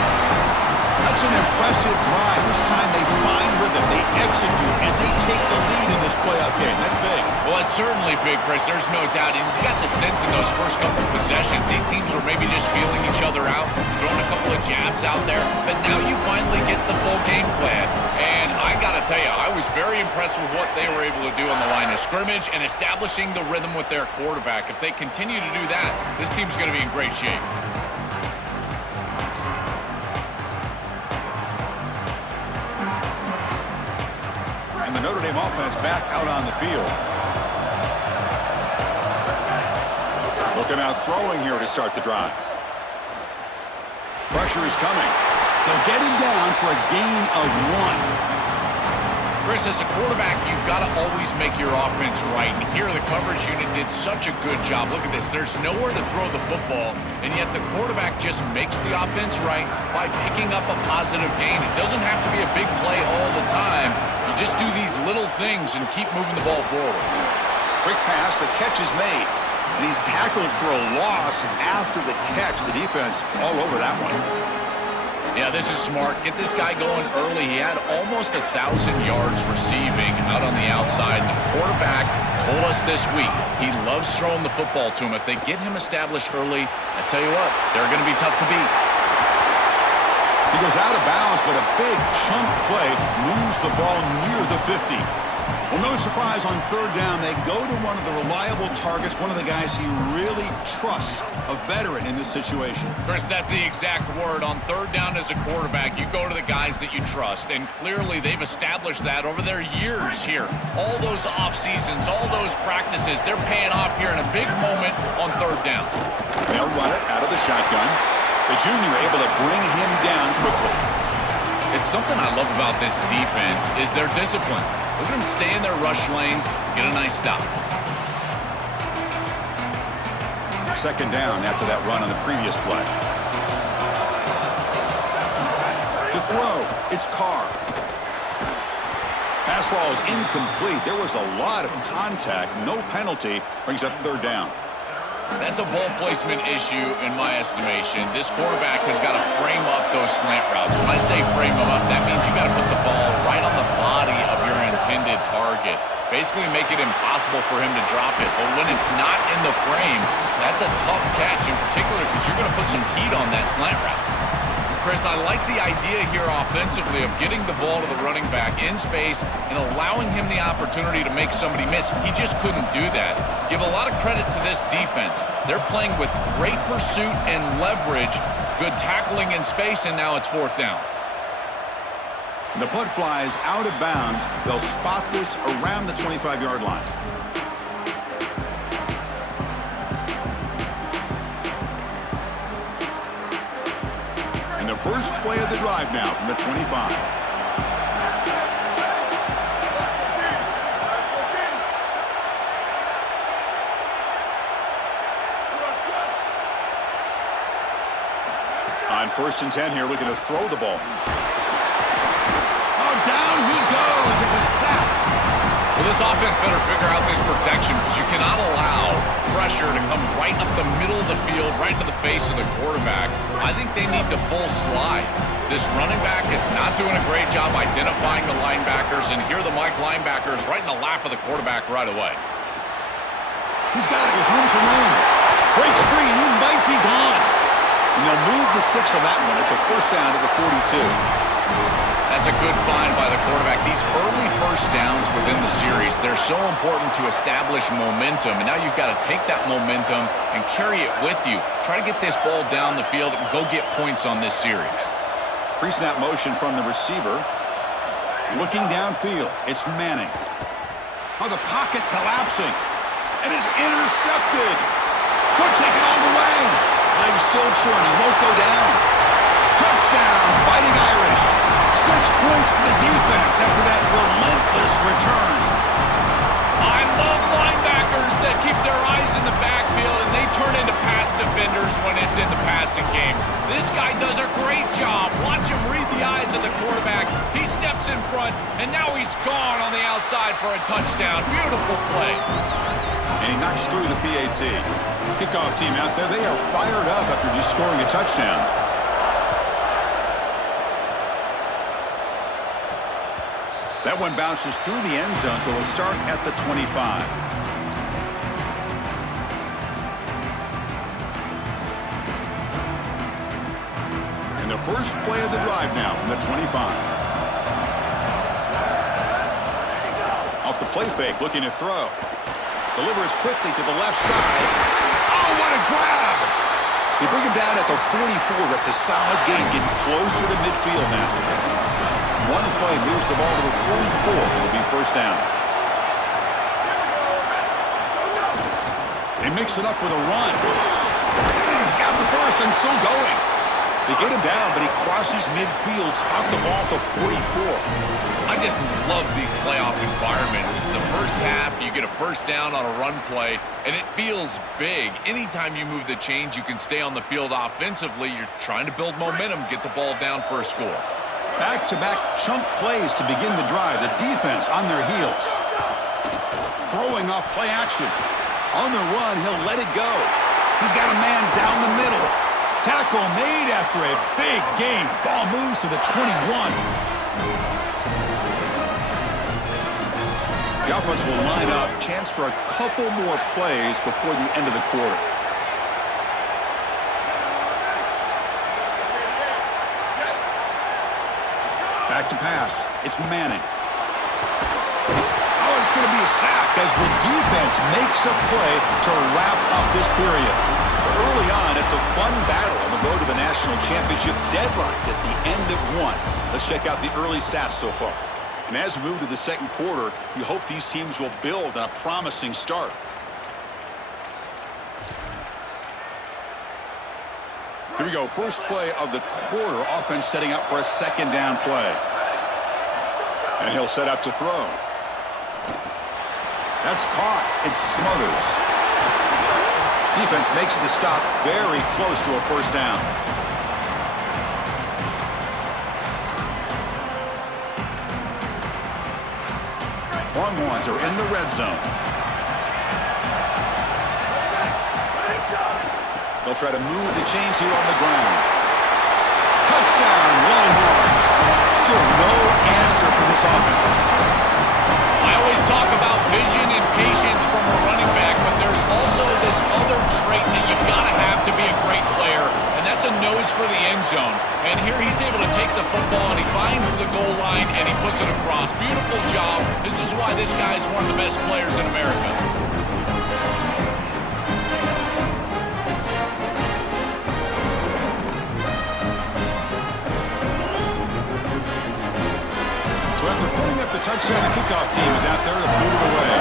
That's an impressive drive. This time they find rhythm, they execute, and they take the lead in this playoff game. That's big. Well, it's certainly big, Chris. There's no doubt. And you got the sense in those first couple of possessions, these teams were maybe just feeling each other out, throwing a couple of jabs out there. But now you finally get the full game plan. And I got to tell you, I was very impressed with what they were able to do on the line of scrimmage and establishing the rhythm with their quarterback. If they continue to do that, this team's going to be in great shape. And the Notre Dame offense back out on the field. Looking out throwing here to start the drive. Pressure is coming. They'll get him down for a gain of 1. Chris, as a quarterback, you've got to always make your offense right. And here, the coverage unit did such a good job. Look at this. There's nowhere to throw the football, and yet the quarterback just makes the offense right by picking up a positive gain. It doesn't have to be a big play all the time. You just do these little things and keep moving the ball forward. Quick pass, the catch is made. And he's tackled for a loss after the catch. The defense all over that one. Yeah, this is smart. Get this guy going early. He had almost 1,000 yards receiving out on the outside. And the quarterback told us this week he loves throwing the football to him. If they get him established early, I tell you what, they're going to be tough to beat. He goes out of bounds, but a big chunk play moves the ball near the 50. Well, no surprise on 3rd down. They go to one of the reliable targets, one of the guys he really trusts, a veteran in this situation. Chris, that's the exact word. On 3rd down as a quarterback, you go to the guys that you trust, and clearly they've established that over their years here. All those off seasons, all those practices, they're paying off here in a big moment on 3rd down. They'll run it out of the shotgun. The junior able to bring him down quickly. It's something I love about this defense is their discipline. Look at them stay in their rush lanes, get a nice stop. 2nd down after that run on the previous play. To throw, it's Carr. Pass ball is incomplete. There was a lot of contact, no penalty, brings up 3rd down. That's a ball placement issue in my estimation. This quarterback has got to frame up those slant routes. When I say frame them up, that means you got to put the ball right on the body of your intended target. Basically make it impossible for him to drop it. But when it's not in the frame, that's a tough catch, in particular because you're going to put some heat on that slant route. Chris, I like the idea here offensively of getting the ball to the running back in space and allowing him the opportunity to make somebody miss. He just couldn't do that. Give a lot of credit to this defense. They're playing with great pursuit and leverage, good tackling in space, and now it's 4th down. The punt flies out of bounds. They'll spot this around the 25-yard line. And the first play of the drive now from the 25. On 1st and 10 here, looking to throw the ball. Down he goes. It's a sack. Well, this offense better figure out this protection because you cannot allow pressure to come right up the middle of the field, right into the face of the quarterback. I think they need to full slide. This running back is not doing a great job identifying the linebackers, and here the Mike linebackers right in the lap of the quarterback right away. He's got it with room to room. Breaks free, and he might be gone. And they'll move the 6 on that one. It's a 1st down to the 42. That's a good find by the quarterback. These early first downs within the series, they're so important to establish momentum. And now you've got to take that momentum and carry it with you. Try to get this ball down the field and go get points on this series. Pre-snap motion from the receiver. Looking downfield, it's Manning. Oh, the pocket collapsing. It is intercepted. Could take it all the way. Legs still churning, won't go down. Touchdown, Fighting Irish. 6 points for the defense after that relentless return. I love linebackers that keep their eyes in the backfield and they turn into pass defenders when it's in the passing game. This guy does a great job. Watch him read the eyes of the quarterback. He steps in front, and now he's gone on the outside for a touchdown. Beautiful play. And he knocks through the PAT. Kickoff team out there, they are fired up after just scoring a touchdown. That one bounces through the end zone, so they'll start at the 25. And the first play of the drive now from the 25. Off the play fake, looking to throw. Delivers quickly to the left side. Oh, what a grab! They bring him down at the 44. That's a solid gain, getting closer to midfield now. One play moves the ball to the 44. It'll be first down. They mix it up with a run. He's got the first and still going. They get him down, but he crosses midfield, spot the ball at the 44. I just love these playoff environments. It's the first half, you get a first down on a run play, and it feels big. Anytime you move the chains, you can stay on the field offensively. You're trying to build momentum, get the ball down for a score. Back-to-back chunk plays to begin the drive. The defense on their heels. Throwing off play action. On the run, he'll let it go. He's got a man down the middle. Tackle made after a big gain. Ball moves to the 21. The offense will line up. Chance for a couple more plays before the end of the quarter. Back to pass. It's Manning. Oh, it's going to be a sack as the defense makes a play to wrap up this period. Early on, it's a fun battle on the road to the national championship, deadlocked at the end of one. Let's check out the early stats so far. And as we move to the second quarter, we hope these teams will build on a promising start. Here we go, first play of the quarter. Offense setting up for a second down play. And he'll set up to throw. That's caught. It smothers. Defense makes the stop very close to a first down. Longhorns are in the red zone. They'll try to move the chains here on the ground. Touchdown, Longhorns. Still no answer for this offense. I always talk about vision and patience from a running back, but there's also this other trait that you've got to have to be a great player, and that's a nose for the end zone. And here he's able to take the football, and he finds the goal line, and he puts it across. Beautiful job. This is why this guy is one of the best players in America. After putting up the touchdown, the kickoff team is out there to boot it away.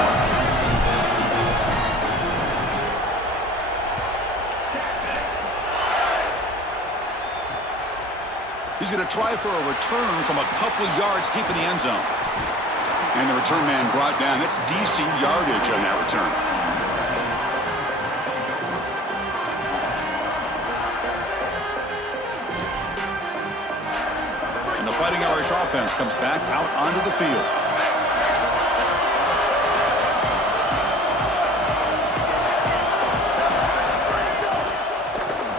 He's going to try for a return from a couple yards deep in the end zone. And the return man brought down. That's decent yardage on that return. Fighting Irish offense comes back out onto the field.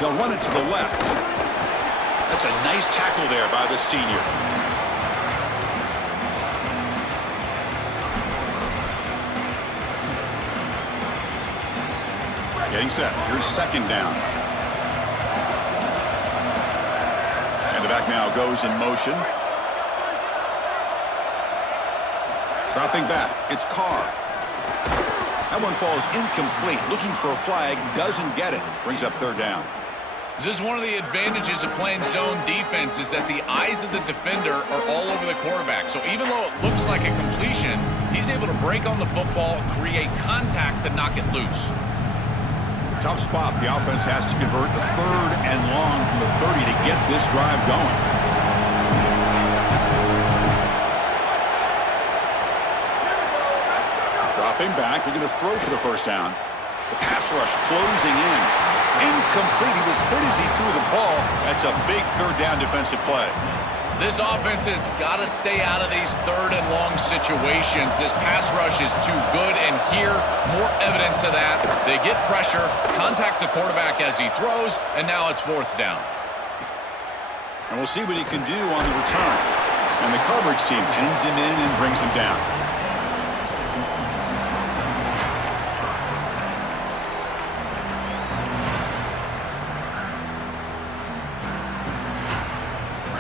They'll run it to the left. That's a nice tackle there by the senior. Getting set. Here's second down. And the back now goes in motion. Dropping back, it's Carr. That one falls incomplete. Looking for a flag, doesn't get it. Brings up third down. This is one of the advantages of playing zone defense is that the eyes of the defender are all over the quarterback. So even though it looks like a completion, he's able to break on the football, create contact to knock it loose. Tough spot. The offense has to convert the third and long from the 30 to get this drive going. Dropping back, looking to throw for the first down. The pass rush closing in. Incomplete. He was hit as he threw the ball. That's a big third down defensive play. This offense has got to stay out of these third and long situations. This pass rush is too good, and here, more evidence of that. They get pressure, contact the quarterback as he throws, and now it's fourth down. And we'll see what he can do on the return. And the coverage team pins him in and brings him down.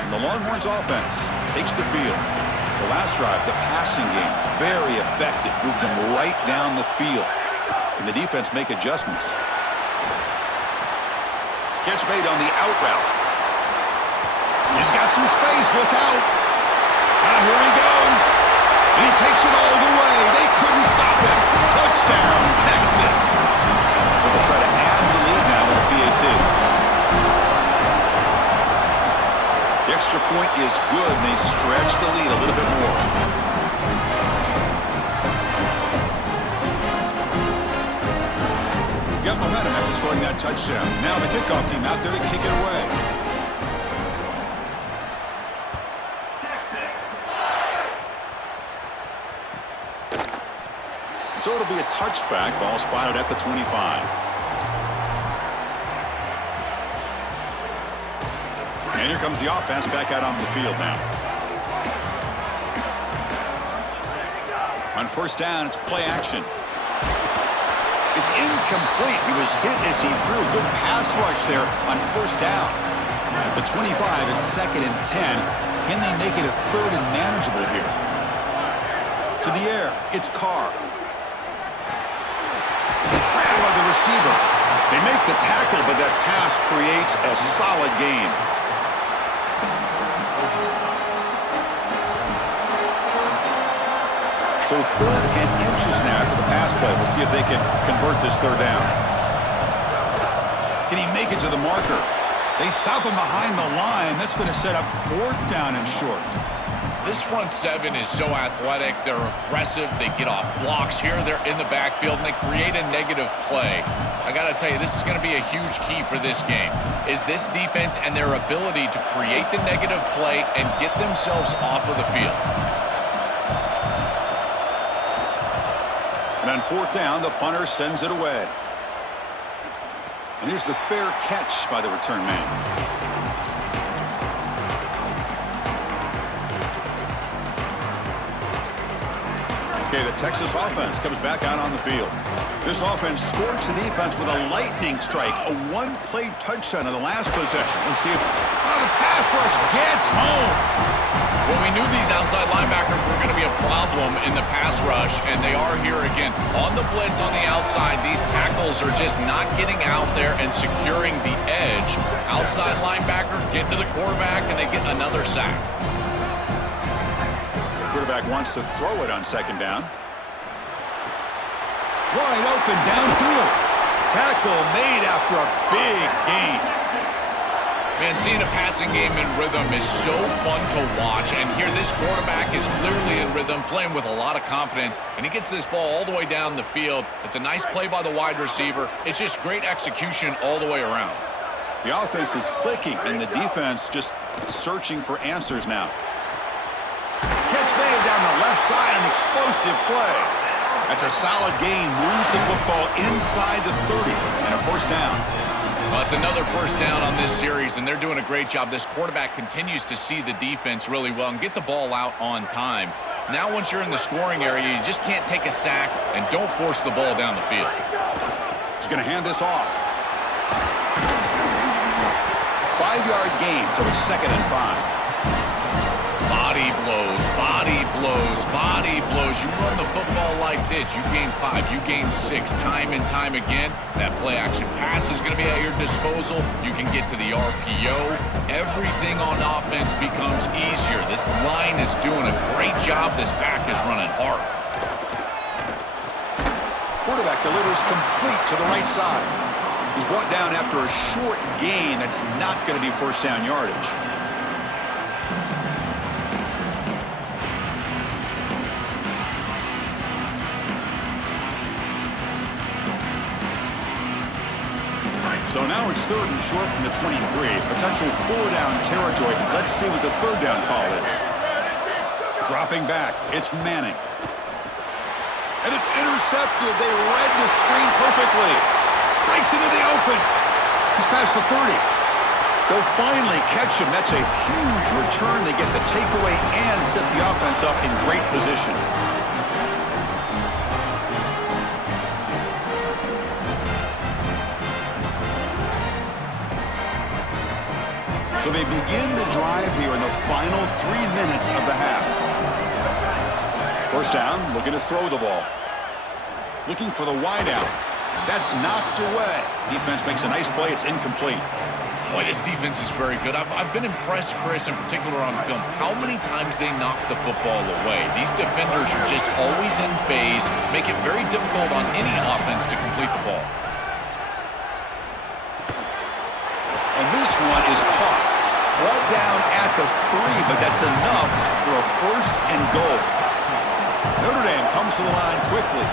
The Longhorns offense takes the field. The last drive, the passing game, very effective. Moved them right down the field. Can the defense make adjustments? Catch made on the out route. He's got some space. Look out. Now here he goes. And he takes it all the way. They couldn't stop him. Touchdown, Texas. They'll try to add to the lead now with a PAT. The extra point is good, and they stretch the lead a little bit more. Got momentum after scoring that touchdown. Now the kickoff team out there to kick it away. So it'll be a touchback. Ball spotted at the 25. And here comes the offense back out on the field now. On first down, it's play action. It's incomplete. He was hit as he threw. Good pass rush there on first down. At the 25, it's second and 10. Can they make it a third and manageable here? To the air, it's Carr. Grabbed by the receiver. They make the tackle, but that pass creates a solid gain. So third and inches now after the pass play. We'll see if they can convert this third down. Can he make it to the marker? They stop him behind the line. That's going to set up fourth down and short. This front seven is so athletic. They're aggressive. They get off blocks here. They're in the backfield, and they create a negative play. I got to tell you, this is going to be a huge key for this game, is this defense and their ability to create the negative play and get themselves off of the field. And on fourth down, the punter sends it away. And here's the fair catch by the return man. Okay, the Texas offense comes back out on the field. This offense scorched the defense with a lightning strike, a one-play touchdown in the last possession. Let's see if the pass rush gets home. Well, we knew these outside linebackers were going to be a problem in the pass rush, and they are here again. On the blitz on the outside, these tackles are just not getting out there and securing the edge. Outside linebacker getting to the quarterback, and they get another sack. Quarterback wants to throw it on second down. Wide open downfield. Tackle made after a big gain. Man, seeing a passing game in rhythm is so fun to watch. And here this quarterback is clearly in rhythm, playing with a lot of confidence. And he gets this ball all the way down the field. It's a nice play by the wide receiver. It's just great execution all the way around. The offense is clicking, and the defense just searching for answers now. Catch made down the left side, an explosive play. That's a solid gain, moves the football inside the 30, and a first down. Well, it's another first down on this series, and they're doing a great job. This quarterback continues to see the defense really well and get the ball out on time. Now, once you're in the scoring area, you just can't take a sack and don't force the ball down the field. He's going to hand this off. 5-yard gain, so it's second and 5. Body blows, body blows. You run the football like this, you gain 5, you gain 6, time and time again. That play action pass is going to be at your disposal. You can get to the RPO. Everything on offense becomes easier. This line is doing a great job. This back is running hard. Quarterback delivers complete to the right side. He's brought down after a short gain that's not going to be first down yardage. So now it's 3rd and short from the 23. Potential 4-down territory. Let's see what the 3rd down call is. Dropping back. It's Manning. And it's intercepted. They read the screen perfectly. Breaks into the open. He's past the 30. They'll finally catch him. That's a huge return. They get the takeaway and set the offense up in great position. So they begin the drive here in the final 3 minutes of the half. First down, looking to throw the ball. Looking for the wideout. That's knocked away. Defense makes a nice play. It's incomplete. Boy, this defense is very good. I've been impressed, Chris, in particular on film, how many times they knock the football away. These defenders are just always in phase, make it very difficult on any offense to complete the ball. And this one is caught. Brought down at the 3, but that's enough for a 1st and goal. Notre Dame comes to the line quickly.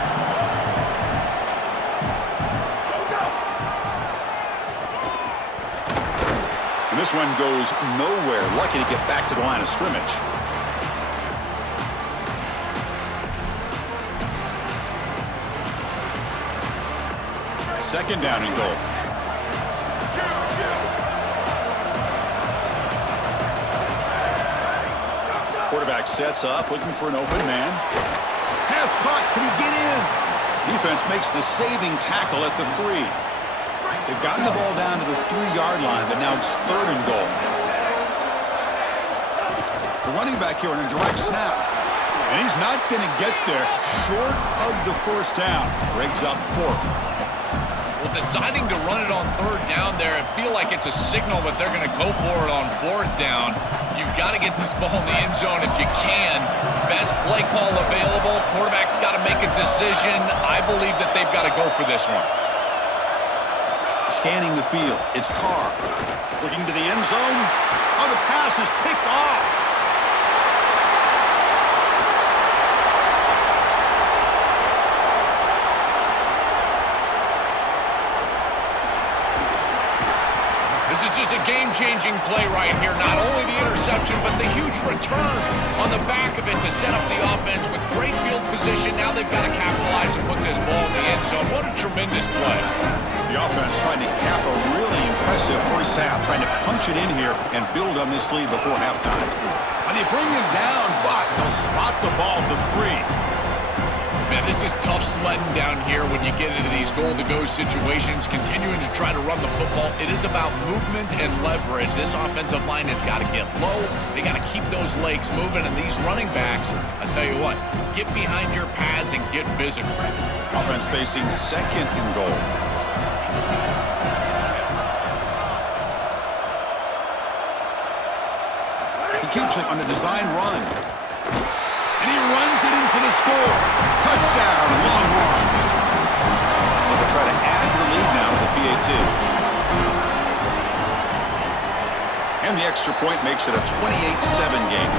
And this one goes nowhere. Lucky to get back to the line of scrimmage. Second down and goal. Quarterback sets up, looking for an open man. Pass caught. Can he get in? Defense makes the saving tackle at the 3. They've gotten the ball down to the 3-yard line, but now it's 3rd and goal. The running back here on a direct snap. And he's not going to get there short of the first down. Rigs up 4th. Well, deciding to run it on 3rd down there, I feel like it's a signal that they're going to go for it on 4th down. You've got to get this ball in the end zone if you can. Best play call available. Quarterback's got to make a decision. I believe that they've got to go for this one. Scanning the field. It's Carr. Looking to the end zone. Oh, the pass is picked off. This is just a game-changing play right here. Not only the interception, but the huge return on the back of it to set up the offense with great field position. Now they've got to capitalize and put this ball in the end zone. What a tremendous play. The offense trying to cap a really impressive first half, trying to punch it in here and build on this lead before halftime. And they bring him down, but they'll spot the ball at the 3. Man, this is tough sledding down here when you get into these goal-to-go situations, continuing to try to run the football. It is about movement and leverage. This offensive line has got to get low. They got to keep those legs moving, and these running backs, I tell you what, get behind your pads and get physical. Offense facing 2nd and goal. He keeps it on a design run. And he runs it in for the score. Touchdown, Longhorns. They'll try to add to the lead now with the PAT. And the extra point makes it a 28-7 game.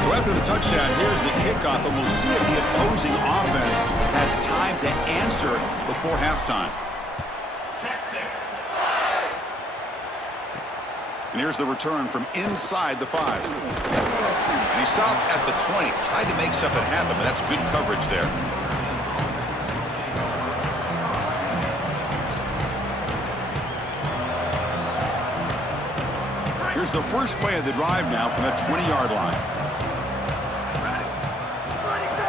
So after the touchdown, here's the kickoff, and we'll see if the opposing offense has time to answer before halftime. And here's the return from inside the 5. And he stopped at the 20. Tried to make something happen, but that's good coverage there. Here's the first play of the drive now from the 20-yard line.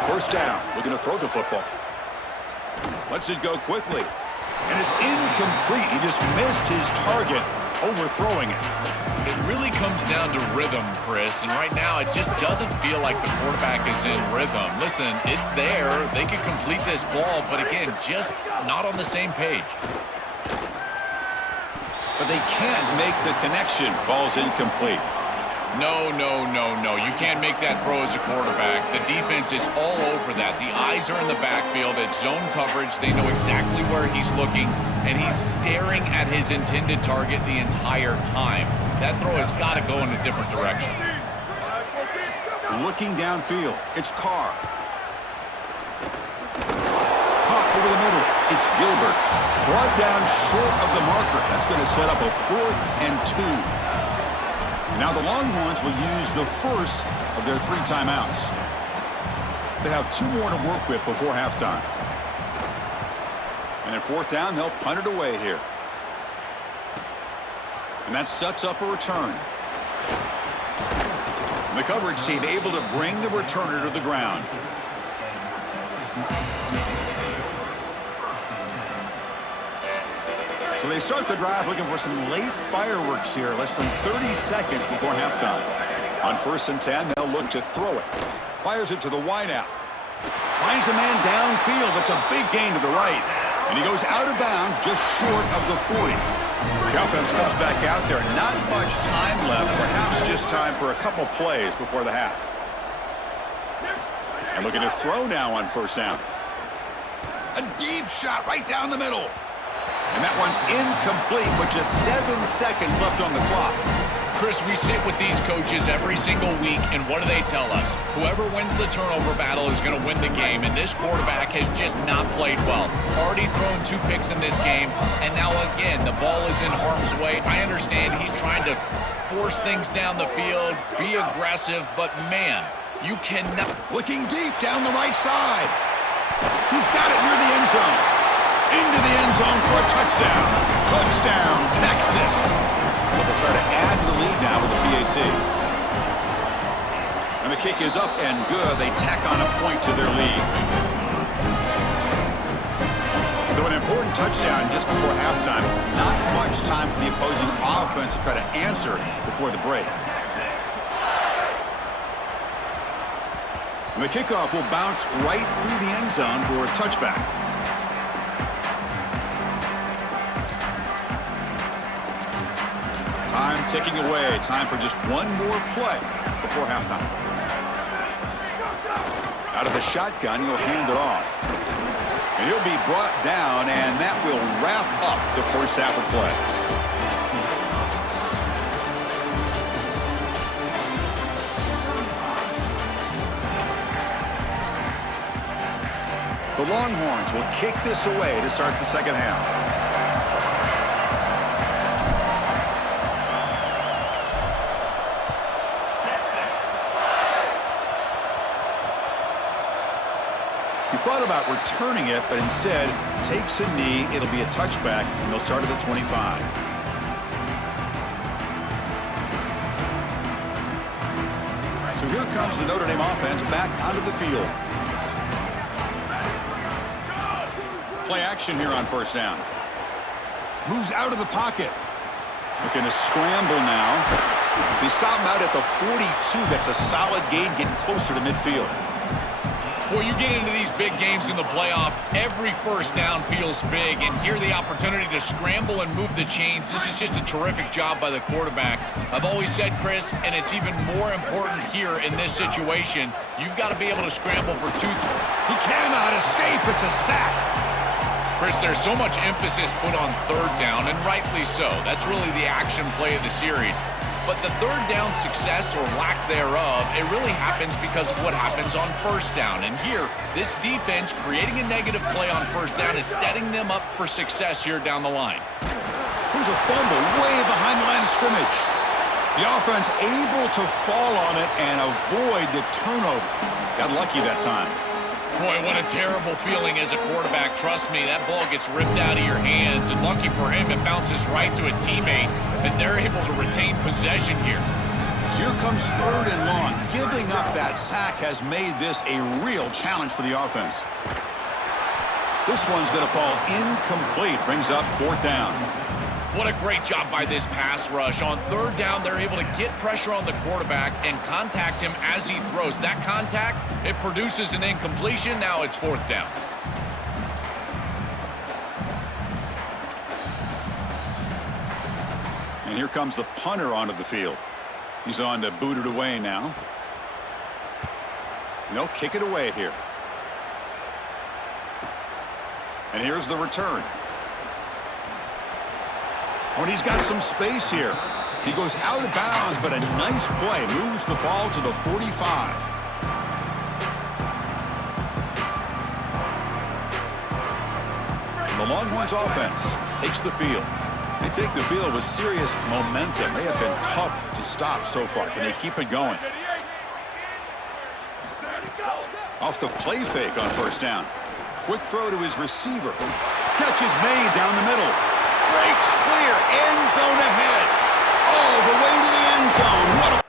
First down, looking to throw the football. Lets it go quickly. And it's incomplete. He just missed his target. overthrowing it. It really comes down to rhythm, Chris, and right now it just doesn't feel like the quarterback is in rhythm. Listen, it's there. They could complete this ball, but again, just not on the same page. But they can't make the connection. Ball's incomplete. No. You can't make that throw as a quarterback. The defense is all over that. The eyes are in the backfield. It's zone coverage. They know exactly where he's looking, and he's staring at his intended target the entire time. That throw has got to go in a different direction. Looking downfield, it's Carr. Caught over the middle, it's Gilbert. Brought down short of the marker. That's going to set up a 4th and 2. Now the Longhorns will use the first of their 3 timeouts. They have 2 more to work with before halftime. And at 4th down, they'll punt it away here. And that sets up a return. And the coverage team able to bring the returner to the ground. So they start the drive looking for some late fireworks here, less than 30 seconds before halftime. On 1st and 10, they'll look to throw it. Fires it to the wideout. Finds a man downfield. It's a big gain to the right. And he goes out of bounds just short of the 40. The offense comes back out there. Not much time left. Perhaps just time for a couple plays before the half. And looking to throw now on 1st down. A deep shot right down the middle. And that one's incomplete with just 7 seconds left on the clock. Chris, we sit with these coaches every single week, and what do they tell us? Whoever wins the turnover battle is going to win the game, and this quarterback has just not played well. Already thrown 2 picks in this game, and now again, the ball is in harm's way. I understand he's trying to force things down the field, be aggressive, but man, you cannot. Looking deep down the right side. He's got it near the end zone. Into the end zone for a touchdown. Touchdown, Texas. Well, they'll try to add to the lead now with a PAT. And the kick is up and good. They tack on a point to their lead. So an important touchdown just before halftime. Not much time for the opposing offense to try to answer before the break. And the kickoff will bounce right through the end zone for a touchback. Time ticking away. Time for just one more play before halftime. Out of the shotgun, he'll hand it off. And he'll be brought down, and that will wrap up the first half of play. The Longhorns will kick this away to start the second half. He thought about returning it, but instead takes a knee. It'll be a touchback, and they'll start at the 25. So here comes the Notre Dame offense back onto the field. Play action here on 1st down. Moves out of the pocket. Looking to scramble now. They stop him out at the 42. That's a solid gain, getting closer to midfield. Well, you get into these big games in the playoff, every 1st down feels big, and here the opportunity to scramble and move the chains. This is just a terrific job by the quarterback. I've always said, Chris, and it's even more important here in this situation, you've got to be able to scramble for 2. He cannot escape. It's a sack. Chris, there's so much emphasis put on 3rd down, and rightly so. That's really the action play of the series. But the 3rd down success or lack thereof, it really happens because of what happens on 1st down. And here, this defense creating a negative play on 1st down is setting them up for success here down the line. Here's a fumble way behind the line of scrimmage. The offense able to fall on it and avoid the turnover. Got lucky that time. Boy, what a terrible feeling as a quarterback. Trust me, that ball gets ripped out of your hands, and lucky for him, it bounces right to a teammate, and they're able to retain possession here. So here comes 3rd and long. Giving up that sack has made this a real challenge for the offense. This one's going to fall incomplete. Brings up 4th down. What a great job by this pass rush. On third down, they're able to get pressure on the quarterback and contact him as he throws. That contact, it produces an incompletion. Now it's fourth down. And here comes the punter onto the field. He's on to boot it away now. And they'll kick it away here. And here's the return. Oh, and he's got some space here. He goes out of bounds, but a nice play. Moves the ball to the 45. And the Longhorns offense takes the field. They take the field with serious momentum. They have been tough to stop so far. Can they keep it going? Off the play fake on first down. Quick throw to his receiver. Catch is made down the middle. Breaks clear. End zone ahead. All the way to the end zone. What a